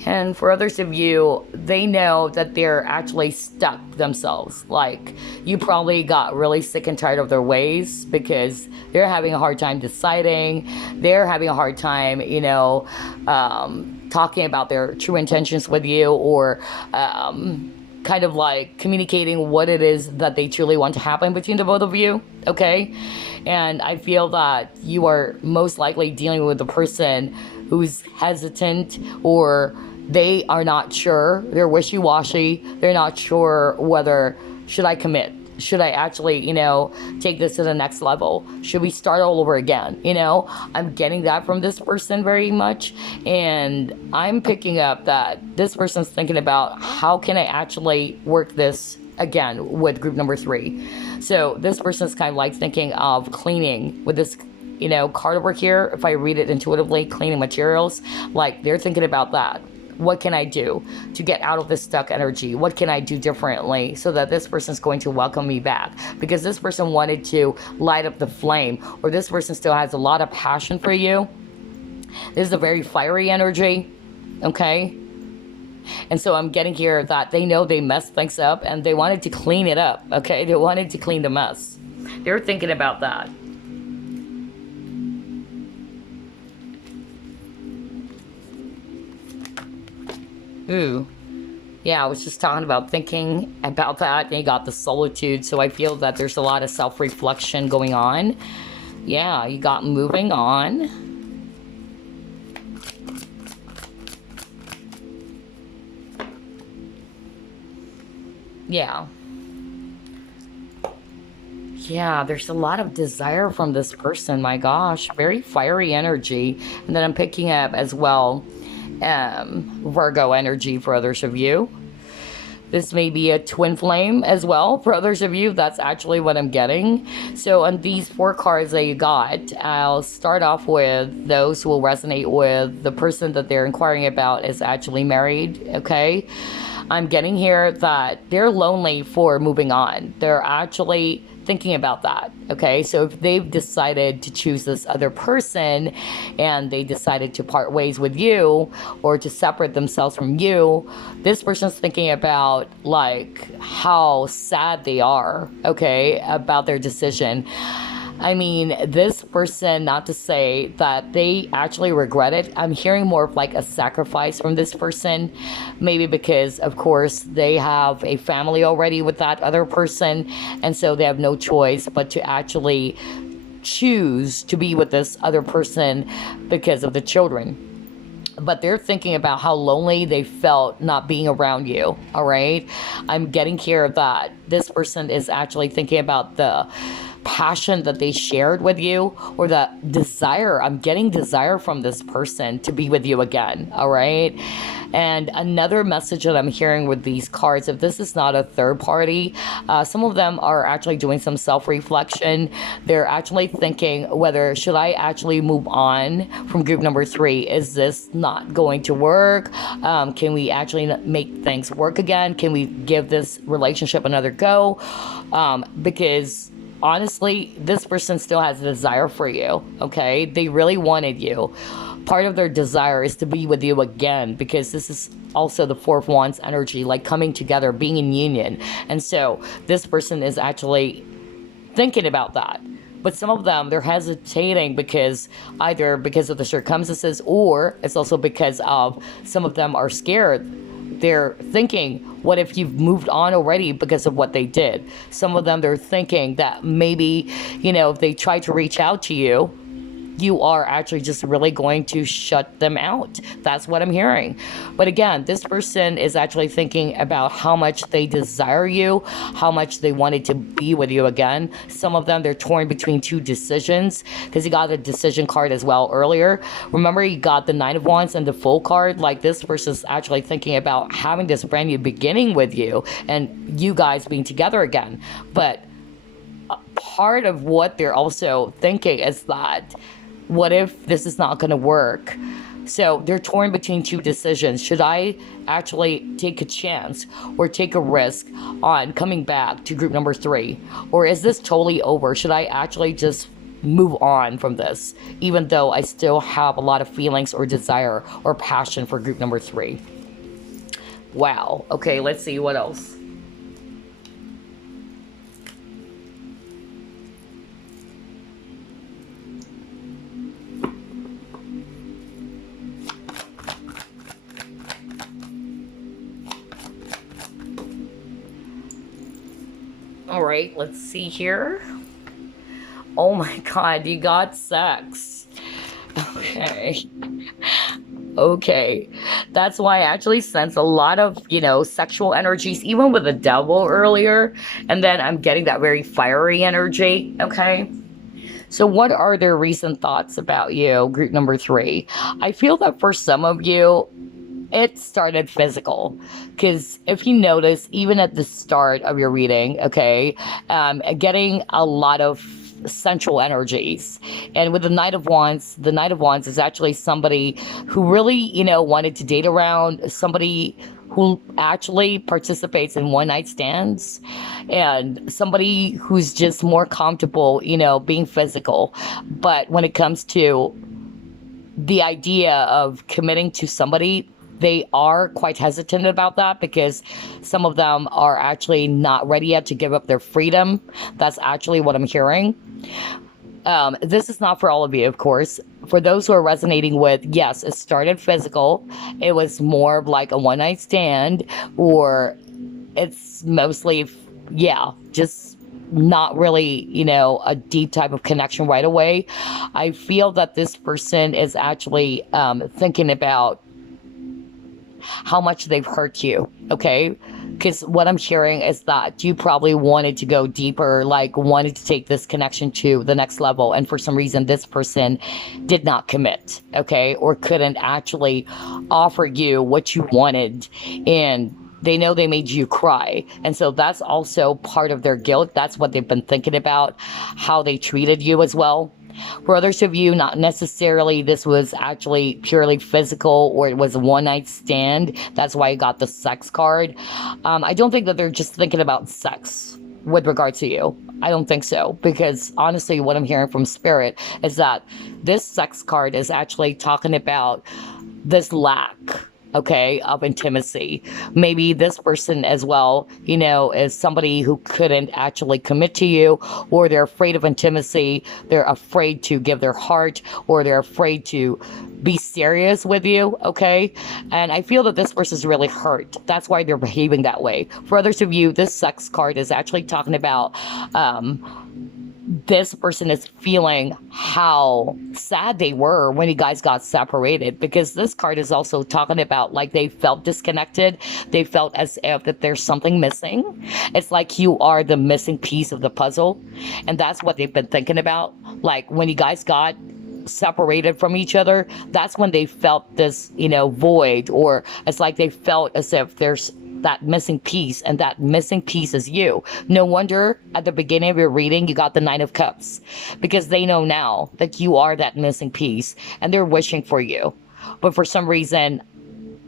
And for others of you, they know that they're actually stuck themselves. Like, you probably got really sick and tired of their ways because they're having a hard time deciding. They're having a hard time, talking about their true intentions with you, or kind of like communicating what it is that they truly want to happen between the both of you, okay? And I feel that you are most likely dealing with a person who's hesitant, or they are not sure. They're wishy-washy. They're not sure whether should I commit. should I actually, take this to the next level? Should we start all over again? I'm getting that from this person very much. And I'm picking up that this person's thinking about how can I actually work this again with group number 3. So this person's kind of like thinking of cleaning with this, card over here. If I read it intuitively, cleaning materials, like they're thinking about that. What can I do to get out of this stuck energy? What can I do differently so that this person's going to welcome me back? Because this person wanted to light up the flame, or this person still has a lot of passion for you. This is a very fiery energy, okay? And so I'm getting here that they know they messed things up and they wanted to clean it up, okay? They wanted to clean the mess. They're thinking about that. Ooh. Yeah, I was just talking about thinking about that. And you got the solitude. So I feel that there's a lot of self-reflection going on. Yeah, you got moving on. Yeah. Yeah, there's a lot of desire from this person. My gosh, very fiery energy. And then I'm picking up as well Virgo energy for others of you. This may be a twin flame as well for others of you. That's actually what I'm getting. So on these 4 cards that you got, I'll start off with those who will resonate with the person that they're inquiring about is actually married, okay? I'm getting here that they're lonely for moving on. They're actually thinking about that, okay? So if they've decided to choose this other person and they decided to part ways with you or to separate themselves from you, this person's thinking about like how sad they are, okay, about their decision. I mean, this person, not to say that they actually regret it. I'm hearing more of like a sacrifice from this person. Maybe because, of course, they have a family already with that other person. And so they have no choice but to actually choose to be with this other person because of the children. But they're thinking about how lonely they felt not being around you, all right? I'm getting here that this person is actually thinking about the passion that they shared with you, or the desire. I'm getting desire from this person to be with you again, all right? And another message that I'm hearing with these cards, if this is not a third party, some of them are actually doing some self-reflection. They're actually thinking whether should I actually move on from group number 3? Is this not going to work? Can we actually make things work again? Can we give this relationship another go? Because honestly, this person still has a desire for you, okay? They really wanted you. Part of their desire is to be with you again, because this is also the 4 of Wands energy, like coming together, being in union. And so this person is actually thinking about that. But some of them, they're hesitating because either because of the circumstances, or it's also because of some of them are scared. They're thinking, what if you've moved on already because of what they did? Some of them, they're thinking that maybe, if they try to reach out to you, you are actually just really going to shut them out. That's what I'm hearing. But again, this person is actually thinking about how much they desire you, how much they wanted to be with you again. Some of them, they're torn between 2 decisions, because you got the decision card as well earlier. Remember, you got the 9 of Wands and the Fool card. Like, this person's actually thinking about having this brand new beginning with you and you guys being together again. But part of what they're also thinking is that, what if this is not going to work? So they're torn between 2 decisions. Should I actually take a chance or take a risk on coming back to group number 3? Or is this totally over? Should I actually just move on from this, even though I still have a lot of feelings or desire or passion for group number 3? Wow. Okay, let's see what else. All right, let's see here. Oh my God, you got sex. Okay. Okay. That's why I actually sense a lot of, sexual energies, even with the devil earlier. And then I'm getting that very fiery energy. Okay. So, what are their recent thoughts about you? Group number three. I feel that for some of you, it started physical. Because if you notice, even at the start of your reading, okay, getting a lot of sensual energies. And with the Knight of Wands is actually somebody who really, wanted to date around, somebody who actually participates in one night stands, and somebody who's just more comfortable, being physical. But when it comes to the idea of committing to somebody, they are quite hesitant about that because some of them are actually not ready yet to give up their freedom. That's actually what I'm hearing. This is not for all of you, of course. For those who are resonating with, yes, it started physical. It was more of like a one night stand, or it's mostly, yeah, just not really, a deep type of connection right away. I feel that this person is actually thinking about how much they've hurt you, okay? Because what I'm hearing is that you probably wanted to go deeper, like wanted to take this connection to the next level. And for some reason, this person did not commit, okay? Or couldn't actually offer you what you wanted. And they know they made you cry. And so that's also part of their guilt. That's what they've been thinking about, how they treated you as well. For others of you, not necessarily this was actually purely physical, or it was a one night stand. That's why I got the sex card. I don't think that they're just thinking about sex with regard to you. I don't think so, because honestly, what I'm hearing from Spirit is that this sex card is actually talking about this lack, okay, of intimacy. Maybe this person as well, is somebody who couldn't actually commit to you, or they're afraid of intimacy. They're afraid to give their heart, or they're afraid to be serious with you, okay? And I feel that this person's really hurt. That's why they're behaving that way. For others of you, this sex card is actually talking about this person is feeling how sad they were when you guys got separated, because this card is also talking about like they felt disconnected. They felt as if that there's something missing. It's like you are the missing piece of the puzzle. And that's what they've been thinking about. Like when you guys got separated from each other, that's when they felt this, void, or it's like they felt as if there's that missing piece, and that missing piece is you. No wonder at the beginning of your reading you got the Nine of Cups, because they know now that you are that missing piece and they're wishing for you. But for some reason,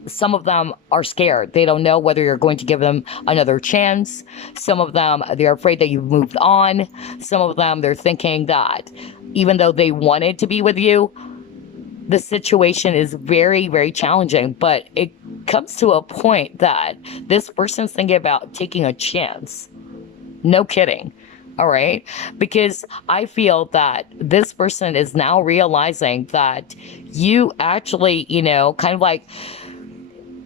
some of them are scared. They don't know whether you're going to give them another chance. Some of them, they're afraid that you've moved on. Some of them, they're thinking that even though they wanted to be with you, the situation is very, very challenging. But it comes to a point that this person's thinking about taking a chance. No kidding. All right. Because I feel that this person is now realizing that you actually, kind of like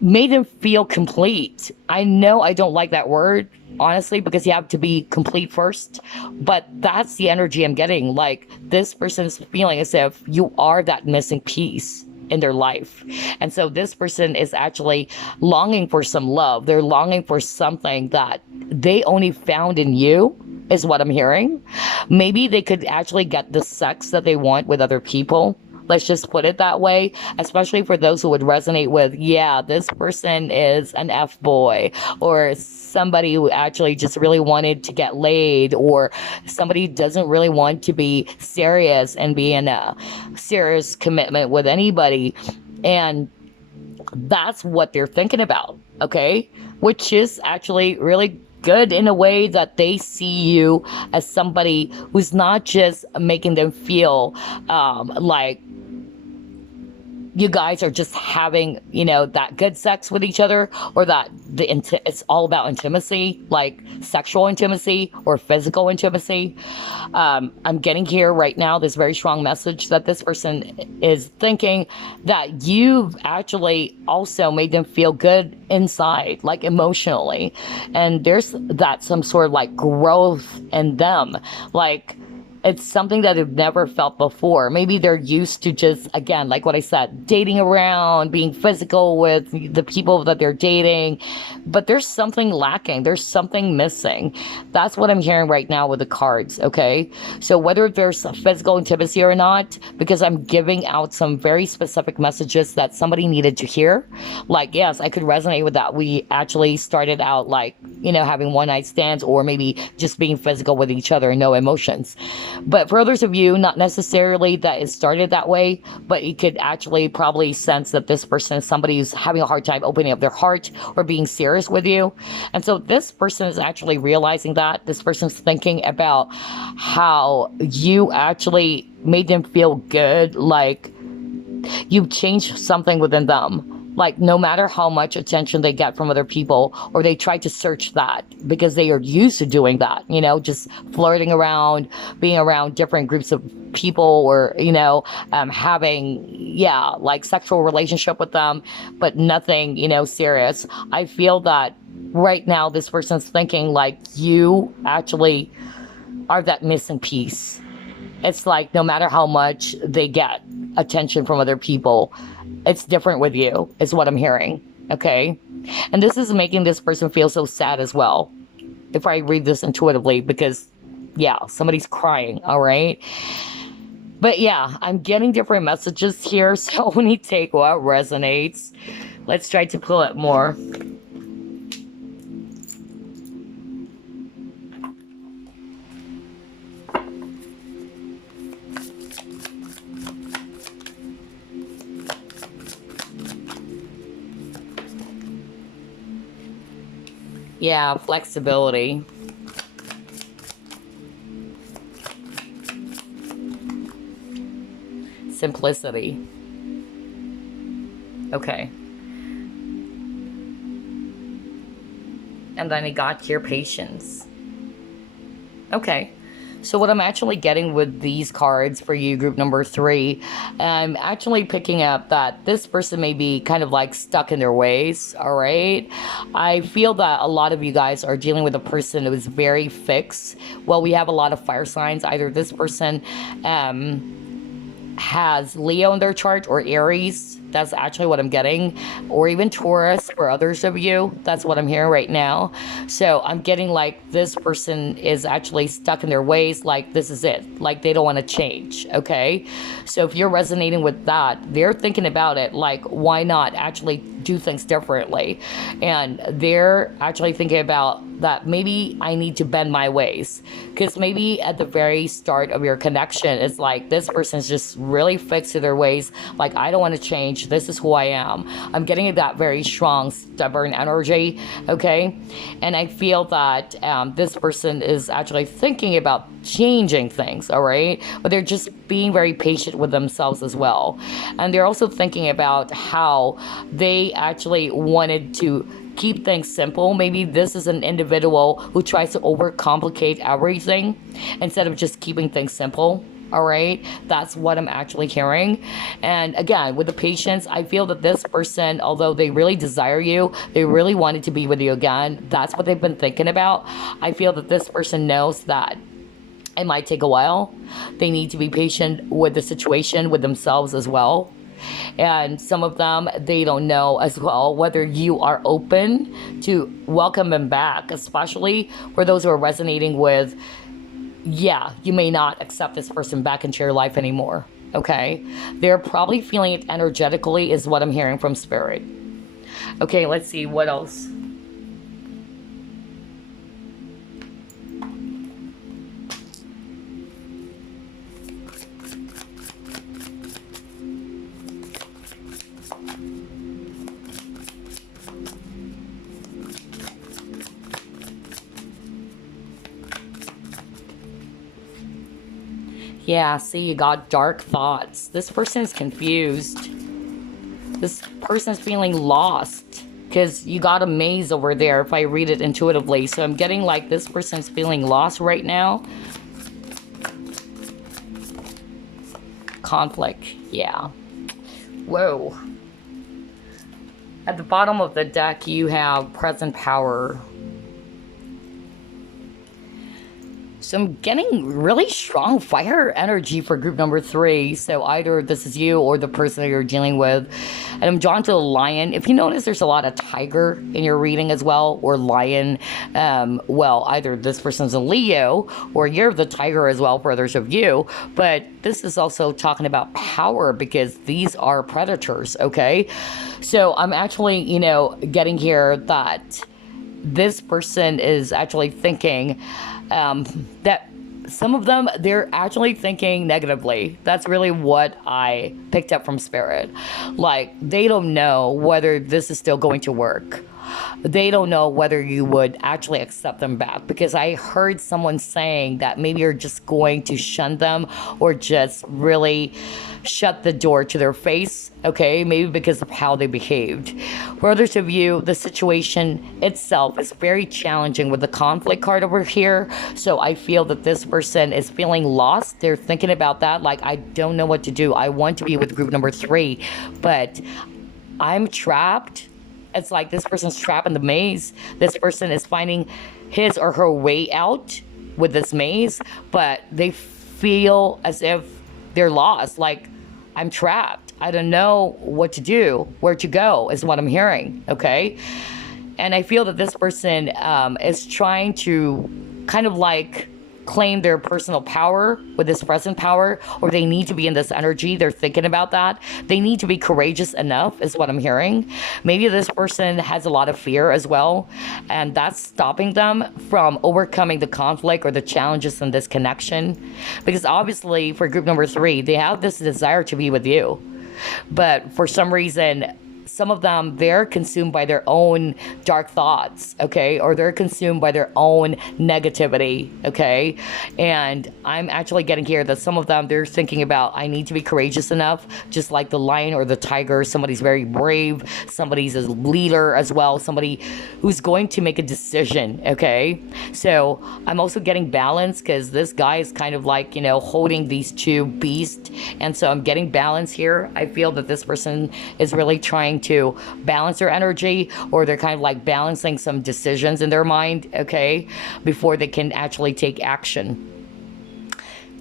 made them feel complete. I know I don't like that word, honestly, because you have to be complete first. But that's the energy I'm getting. Like this person is feeling as if you are that missing piece in their life. And so this person is actually longing for some love. They're longing for something that they only found in you, is what I'm hearing. Maybe they could actually get the sex that they want with other people. Let's just put it that way, especially for those who would resonate with, yeah, this person is an F-boy, or somebody who actually just really wanted to get laid, or somebody who doesn't really want to be serious and be in a serious commitment with anybody. And that's what they're thinking about, okay? Which is actually really good in a way, that they see you as somebody who's not just making them feel like you guys are just having, that good sex with each other, or that it's all about intimacy, like sexual intimacy or physical intimacy. I'm getting here right now this very strong message that this person is thinking that you've actually also made them feel good inside, like emotionally. And there's that some sort of like growth in them. Like it's something that they've never felt before. Maybe they're used to just, again, like what I said, dating around, being physical with the people that they're dating, but there's something lacking. There's something missing. That's what I'm hearing right now with the cards, okay? So whether there's a physical intimacy or not, because I'm giving out some very specific messages that somebody needed to hear. Like, yes, I could resonate with that. We actually started out like, you know, having one night stands or maybe just being physical with each other and no emotions. But for others of you, not necessarily that it started that way, but you could actually probably sense that this person is somebody who's having a hard time opening up their heart or being serious with you. And so this person is actually realizing that. This person's thinking about how you actually made them feel good, like you've changed something within them. Like, no matter how much attention they get from other people, or they try to search that because they are used to doing that, you know, just flirting around, being around different groups of people, or, you know, having, yeah, like sexual relationship with them, but nothing, you know, serious. I feel that right now this person's thinking like you actually are that missing piece. It's like no matter how much they get attention from other people, it's different with you, is what I'm hearing. Okay. And this is making this person feel so sad as well, if I read this intuitively, because, yeah, somebody's crying. All right. But yeah, I'm getting different messages here. So when you take what resonates, let's try to pull it more. Yeah, flexibility. Simplicity. Okay. And then it got your patience. Okay. So what I'm actually getting with these cards for you, group number 3, I'm actually picking up that this person may be kind of like stuck in their ways, all right? I feel that a lot of you guys are dealing with a person who is very fixed. Well, we have a lot of fire signs. Either this person has Leo in their chart, or Aries. That's actually what I'm getting. Or even Taurus for others of you. That's what I'm hearing right now. So I'm getting like this person is actually stuck in their ways. Like this is it. Like they don't want to change. Okay. So if you're resonating with that, they're thinking about it. Like, why not actually do things differently? And they're actually thinking about that maybe I need to bend my ways. Because maybe at the very start of your connection, it's like this person's just really fixed to their ways. Like, I don't want to change. This is who I am. I'm getting that very strong, stubborn energy. Okay. And I feel that this person is actually thinking about changing things. All right. But they're just being very patient with themselves as well. And they're also thinking about how they actually wanted to keep things simple. Maybe this is an individual who tries to overcomplicate everything instead of just keeping things simple. All right, that's what I'm actually hearing. And again, with the patience, I feel that this person, although they really desire you, they really wanted to be with you again. That's what they've been thinking about. I feel that this person knows that it might take a while. They need to be patient with the situation, with themselves as well. And some of them, they don't know as well whether you are open to welcome them back, especially for those who are resonating with, yeah, you may not accept this person back into your life anymore. Okay. They're probably feeling it energetically, is what I'm hearing from Spirit. Okay, let's see what else. Yeah, see, you got dark thoughts. This person is confused. This person is feeling lost because you got a maze over there if I read it intuitively. So I'm getting like this person is feeling lost right now. Conflict, yeah. Whoa. At the bottom of the deck, you have present power. So I'm getting really strong fire energy for group number 3. So either this is you or the person that you're dealing with. And I'm drawn to the lion. If you notice, there's a lot of tiger in your reading as well, or lion. Well, either this person's a Leo or you're the tiger as well for others of you. But this is also talking about power because these are predators, okay? So I'm actually, getting here that this person is actually thinking that some of them, they're actually thinking negatively. That's really what I picked up from Spirit. Like, they don't know whether this is still going to work. They don't know whether you would actually accept them back, because I heard someone saying that maybe you're just going to shun them or just really shut the door to their face, okay? Maybe because of how they behaved. For others of you, the situation itself is very challenging with the conflict card over here. So I feel that this person is feeling lost. They're thinking about that, like, I don't know what to do. I want to be with group number 3, but I'm trapped. It's like this person's trapped in the maze. This person is finding his or her way out with this maze, but they feel as if they're lost. Like, I'm trapped. I don't know what to do, where to go, is what I'm hearing, okay? And I feel that this person is trying to kind of like claim their personal power with this present power, or they need to be in this energy. They're thinking about that. They need to be courageous enough, is what I'm hearing. Maybe this person has a lot of fear as well, and that's stopping them from overcoming the conflict or the challenges in this connection. Because obviously, for group number 3, they have this desire to be with you. But for some reason, some of them, they're consumed by their own dark thoughts, okay? Or they're consumed by their own negativity, okay? And I'm actually getting here that some of them, they're thinking about, I need to be courageous enough, just like the lion or the tiger. Somebody's very brave. Somebody's a leader as well. Somebody who's going to make a decision, okay? So I'm also getting balance because this guy is kind of like, holding these two beasts. And so I'm getting balance here. I feel that this person is really trying to balance their energy, or they're kind of like balancing some decisions in their mind, okay, before they can actually take action.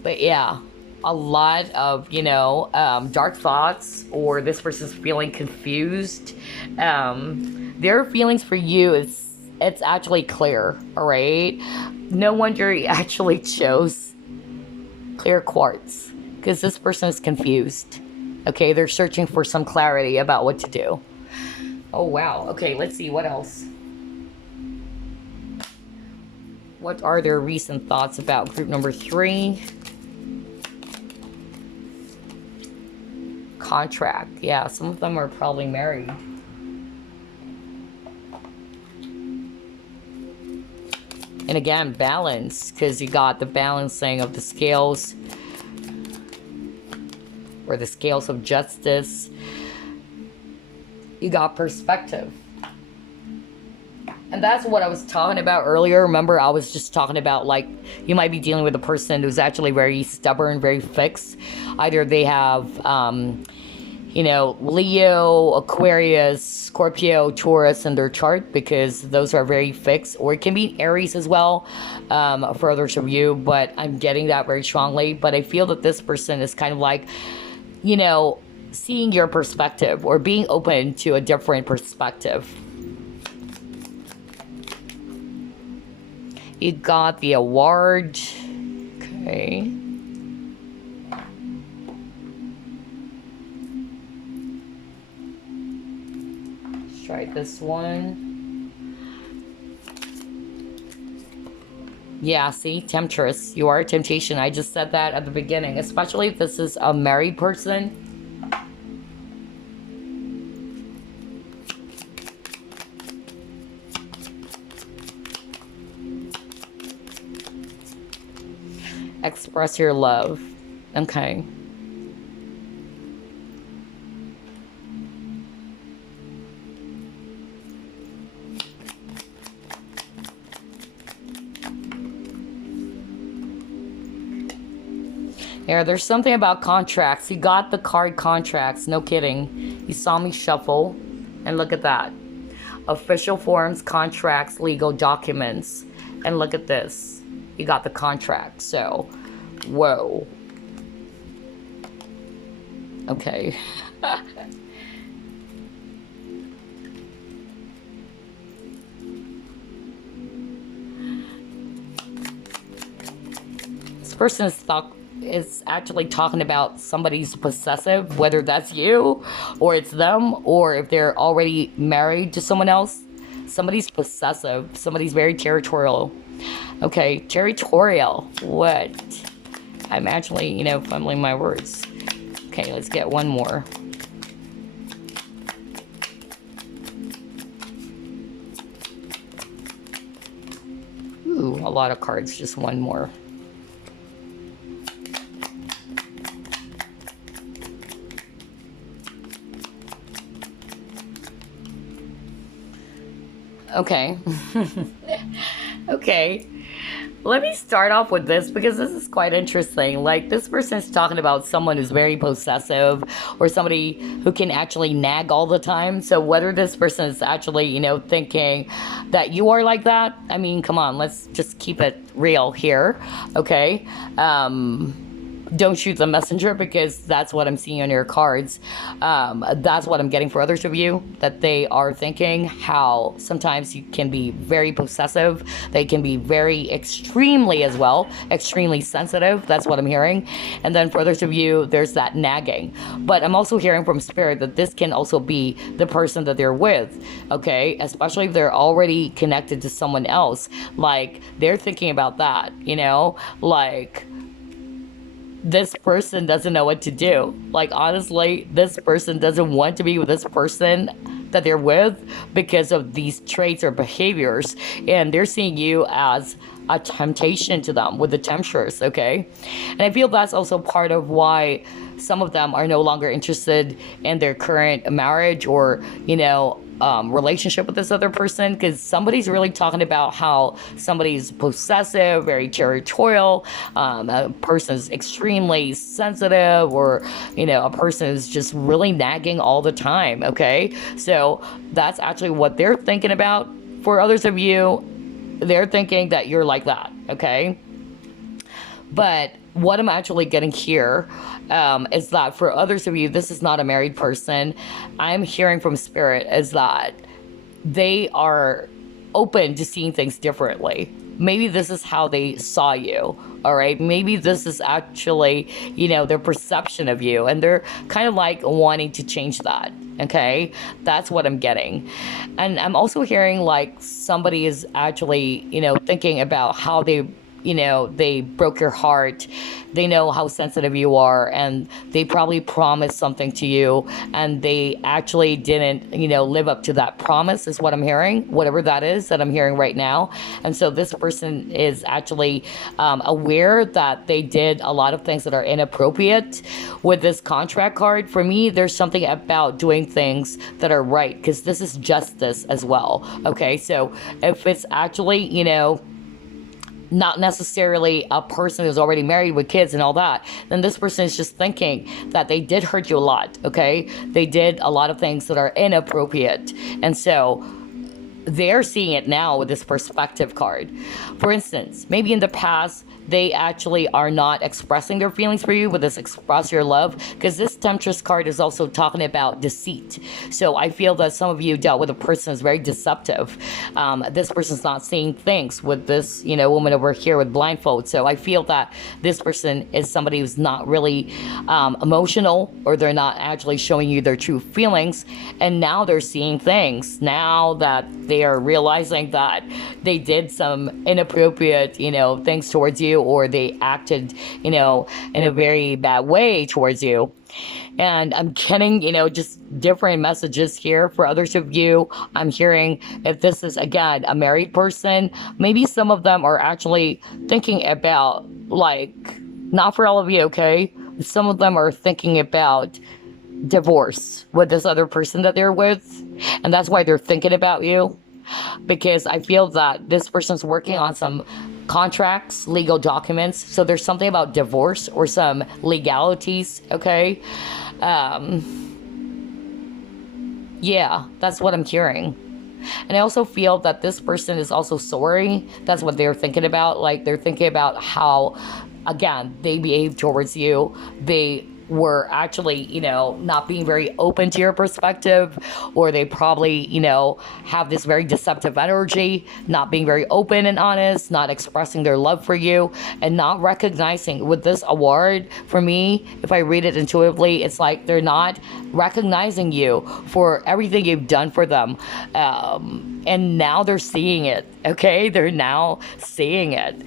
But yeah, a lot of, dark thoughts, or this person's feeling confused. Their feelings for you it's actually clear, all right? No wonder you actually chose clear quartz, because this person is confused. Okay, they're searching for some clarity about what to do. Oh, wow. Okay, let's see. What else? What are their recent thoughts about group number 3? Contract. Yeah, some of them are probably married. And again, balance, because you got the balancing of the scales, or the scales of justice. You got perspective. And that's what I was talking about earlier. Remember, I was just talking about, like, you might be dealing with a person who's actually very stubborn, very fixed. Either they have, Leo, Aquarius, Scorpio, Taurus in their chart, because those are very fixed. Or it can be Aries as well, for others of you. But I'm getting that very strongly. But I feel that this person is kind of like, seeing your perspective, or being open to a different perspective. You got the award. Okay. Let's try this one. Yeah, see, temptress. You are a temptation. I just said that at the beginning, especially if this is a married person. Express your love. Okay. Yeah, there's something about contracts. You got the card contracts. No kidding. You saw me shuffle. And look at that. Official forms, contracts, legal documents. And look at this. you got the contract. So, whoa. Okay. This person is actually talking about somebody's possessive, whether that's you or it's them, or if they're already married to someone else. Somebody's possessive. Somebody's very territorial. Okay, territorial. What? I'm actually, fumbling my words. Okay, let's get one more. Ooh, a lot of cards. Just one more. Okay. Okay. Let me start off with this because this is quite interesting. Like, this person is talking about someone who's very possessive or somebody who can actually nag all the time. So whether this person is actually, thinking that you are like that, I mean, come on, let's just keep it real here. Okay. Don't shoot the messenger, because that's what I'm seeing on your cards. That's what I'm getting for others of you, that they are thinking how sometimes you can be very possessive. They can be very extremely as well, extremely sensitive. That's what I'm hearing. And then for others of you, there's that nagging. But I'm also hearing from Spirit that this can also be the person that they're with, okay? Especially if they're already connected to someone else. Like, they're thinking about that, like, this person doesn't know what to do. Like, honestly, this person doesn't want to be with this person that they're with because of these traits or behaviors, and they're seeing you as a temptation to them with the temptress, okay? And I feel that's also part of why some of them are no longer interested in their current marriage or, relationship with this other person, because somebody's really talking about how somebody's possessive, very territorial, a person's extremely sensitive, or a person is just really nagging all the time. Okay, so that's actually what they're thinking about. For others of you, they're thinking that you're like that. Okay, but what I'm actually getting here is that for others of you, this is not a married person. I'm hearing from Spirit is that they are open to seeing things differently. Maybe this is how they saw you, all right? Maybe this is actually, their perception of you, and they're kind of like wanting to change that, okay? That's what I'm getting. And I'm also hearing like somebody is actually, thinking about how they broke your heart. They know how sensitive you are, and they probably promised something to you, and they actually didn't, live up to that promise, is what I'm hearing, whatever that is that I'm hearing right now. And so this person is actually aware that they did a lot of things that are inappropriate with this contract card. For me, there's something about doing things that are right, because this is justice as well. Okay, so if it's actually, not necessarily a person who's already married with kids and all that, then this person is just thinking that they did hurt you a lot, okay? They did a lot of things that are inappropriate. And so they're seeing it now with this perspective card. For instance, maybe in the past, they actually are not expressing their feelings for you with this express your love, because this temptress card is also talking about deceit. So I feel that some of you dealt with a person who's very deceptive. This person's not seeing things with this, woman over here with blindfold. So I feel that this person is somebody who's not really emotional, or they're not actually showing you their true feelings. And now they're seeing things. Now that they are realizing that they did some inappropriate, things towards you, or they acted, in a very bad way towards you. And I'm getting, just different messages here for others of you. I'm hearing, if this is, again, a married person, maybe some of them are actually thinking about, like, not for all of you, okay? Some of them are thinking about divorce with this other person that they're with. And that's why they're thinking about you. Because I feel that this person's working on some contracts, legal documents. So there's something about divorce or some legalities, okay? Yeah, that's what I'm hearing. And I also feel that this person is also sorry. That's what they're thinking about. Like, they're thinking about how, again, they behave towards you. They were actually, not being very open to your perspective, or they probably, have this very deceptive energy, not being very open and honest, not expressing their love for you, and not recognizing with this award. For me, if I read it intuitively, it's like they're not recognizing you for everything you've done for them. And now they're seeing it. Okay, they're now seeing it.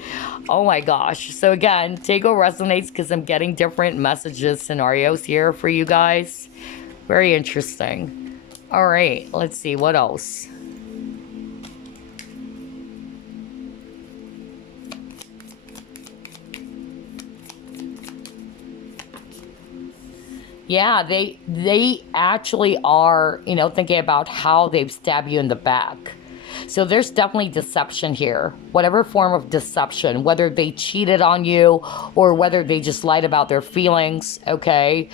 Oh my gosh. So again, take what resonates, because I'm getting different messages, scenarios here for you guys. Very interesting. All right, let's see what else. Yeah, they actually are, thinking about how they've stabbed you in the back. So there's definitely deception here. Whatever form of deception, whether they cheated on you or whether they just lied about their feelings, okay?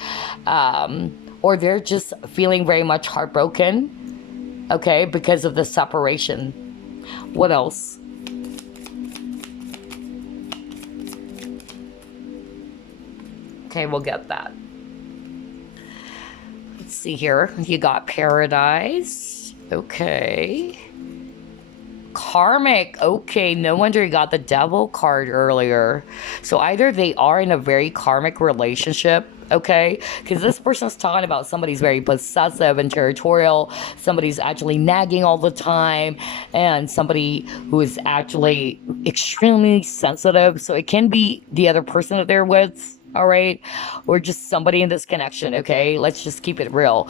Or they're just feeling very much heartbroken, okay, because of the separation. What else? Okay, we'll get that. Let's see here. You got Paradise. Okay. Karmic. Okay, no wonder you got the Devil card earlier. So either they are in a very karmic relationship, okay? Because this person's talking about somebody's very possessive and territorial, somebody's actually nagging all the time, and somebody who is actually extremely sensitive. So it can be the other person that they're with, all right, or just somebody in this connection. Okay, let's just keep it real.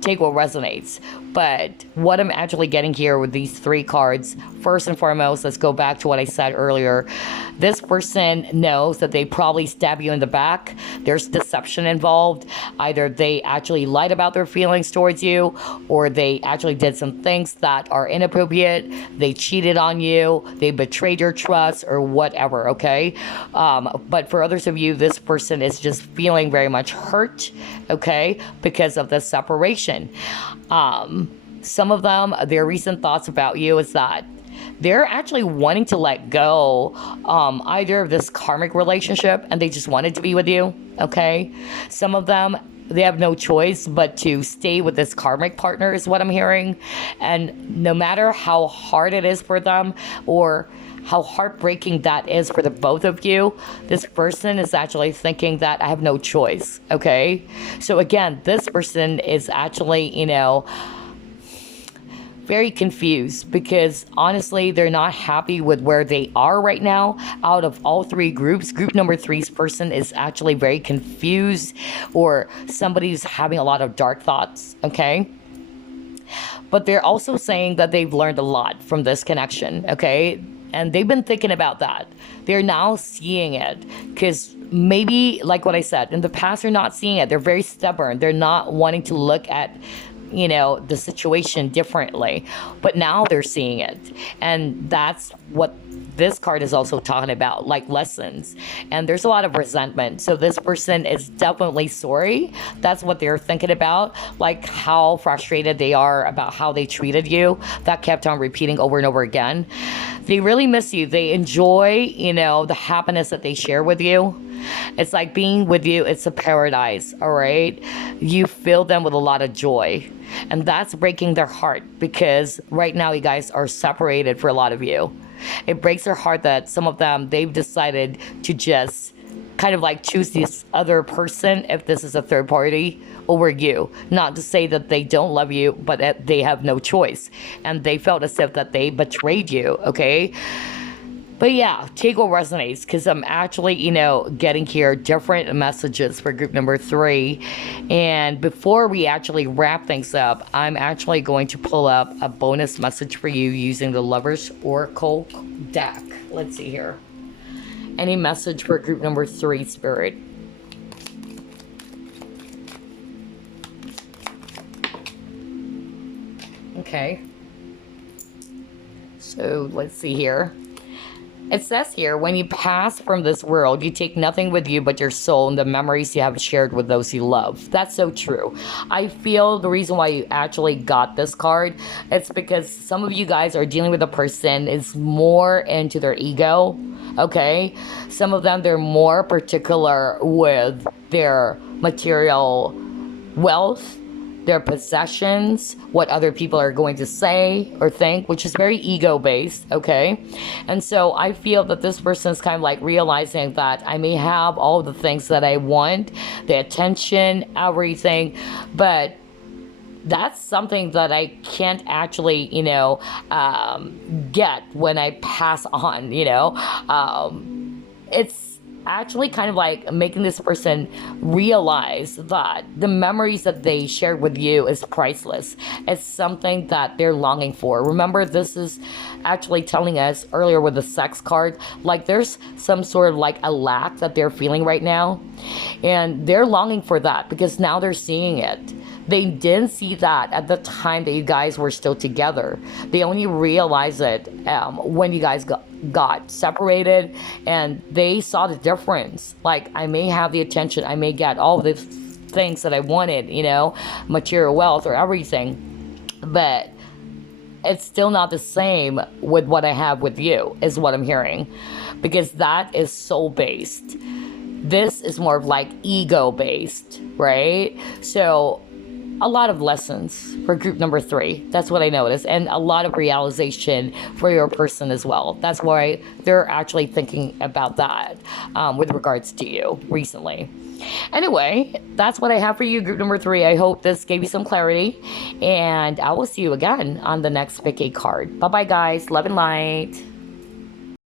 Take what resonates. But what I'm actually getting here with these three cards, first and foremost, let's go back to what I said earlier. This person knows that they probably stab you in the back. There's deception involved. Either they actually lied about their feelings towards you, or they actually did some things that are inappropriate. They cheated on you, they betrayed your trust, or whatever, okay? But for others of you, this person is just feeling very much hurt, okay, because of the separation. Some of them, their recent thoughts about you is that they're actually wanting to let go, either of this karmic relationship, and they just wanted to be with you, okay? Some of them, they have no choice but to stay with this karmic partner, is what I'm hearing. And no matter how hard it is for them, or how heartbreaking that is for the both of you, this person is actually thinking that I have no choice, okay? So again, this person is actually, very confused, because honestly, they're not happy with where they are right now. Out of all three groups, group number three's person is actually very confused, or somebody's having a lot of dark thoughts, okay? But they're also saying that they've learned a lot from this connection, okay? And they've been thinking about that. They're now seeing it, because maybe, like what I said, in the past they're not seeing it. They're very stubborn. They're not wanting to look at the situation differently, but now they're seeing it. And that's what this card is also talking about, like lessons. And there's a lot of resentment. So this person is definitely sorry. That's what they're thinking about, like how frustrated they are about how they treated you. That kept on repeating over and over again. They really miss you. They enjoy, the happiness that they share with you. It's like being with you, it's a paradise, all right? You fill them with a lot of joy. And that's breaking their heart, because right now you guys are separated for a lot of you. It breaks their heart that some of them, they've decided to just kind of like choose this other person, if this is a third party, over you. Not to say that they don't love you, but that they have no choice. And they felt as if that they betrayed you, okay? But yeah, take what resonates, because I'm actually, getting here different messages for group number three. And before we actually wrap things up, I'm actually going to pull up a bonus message for you using the Lover's Oracle deck. Let's see here. Any message for group number three, Spirit? Okay. So let's see here. It says here, when you pass from this world, you take nothing with you but your soul and the memories you have shared with those you love. That's so true. I feel the reason why you actually got this card, it's because some of you guys are dealing with a person is more into their ego, okay? Some of them, they're more particular with their material wealth, their possessions, what other people are going to say or think, which is very ego based, okay? And so I feel that this person is kind of like realizing that I may have all the things that I want, the attention, everything, but that's something that I can't actually, get when I pass on, it's actually kind of like making this person realize that the memories that they shared with you is priceless. It's something that they're longing for. Remember, this is actually telling us earlier with the sex card, like there's some sort of like a lack that they're feeling right now, and they're longing for that because now they're seeing it. They didn't see that at the time that you guys were still together. They only realized it when you guys got separated, and they saw the difference. Like, I may have the attention, I may get all the things that I wanted, material wealth or everything, but it's still not the same with what I have with you, is what I'm hearing, because that is soul based. This is more of like ego based, right? So a lot of lessons for group number 3. That's what I noticed. And a lot of realization for your person as well. That's why they're actually thinking about that with regards to you recently. Anyway, that's what I have for you, group number 3. I hope this gave you some clarity. And I will see you again on the next pick a card. Bye-bye, guys. Love and light.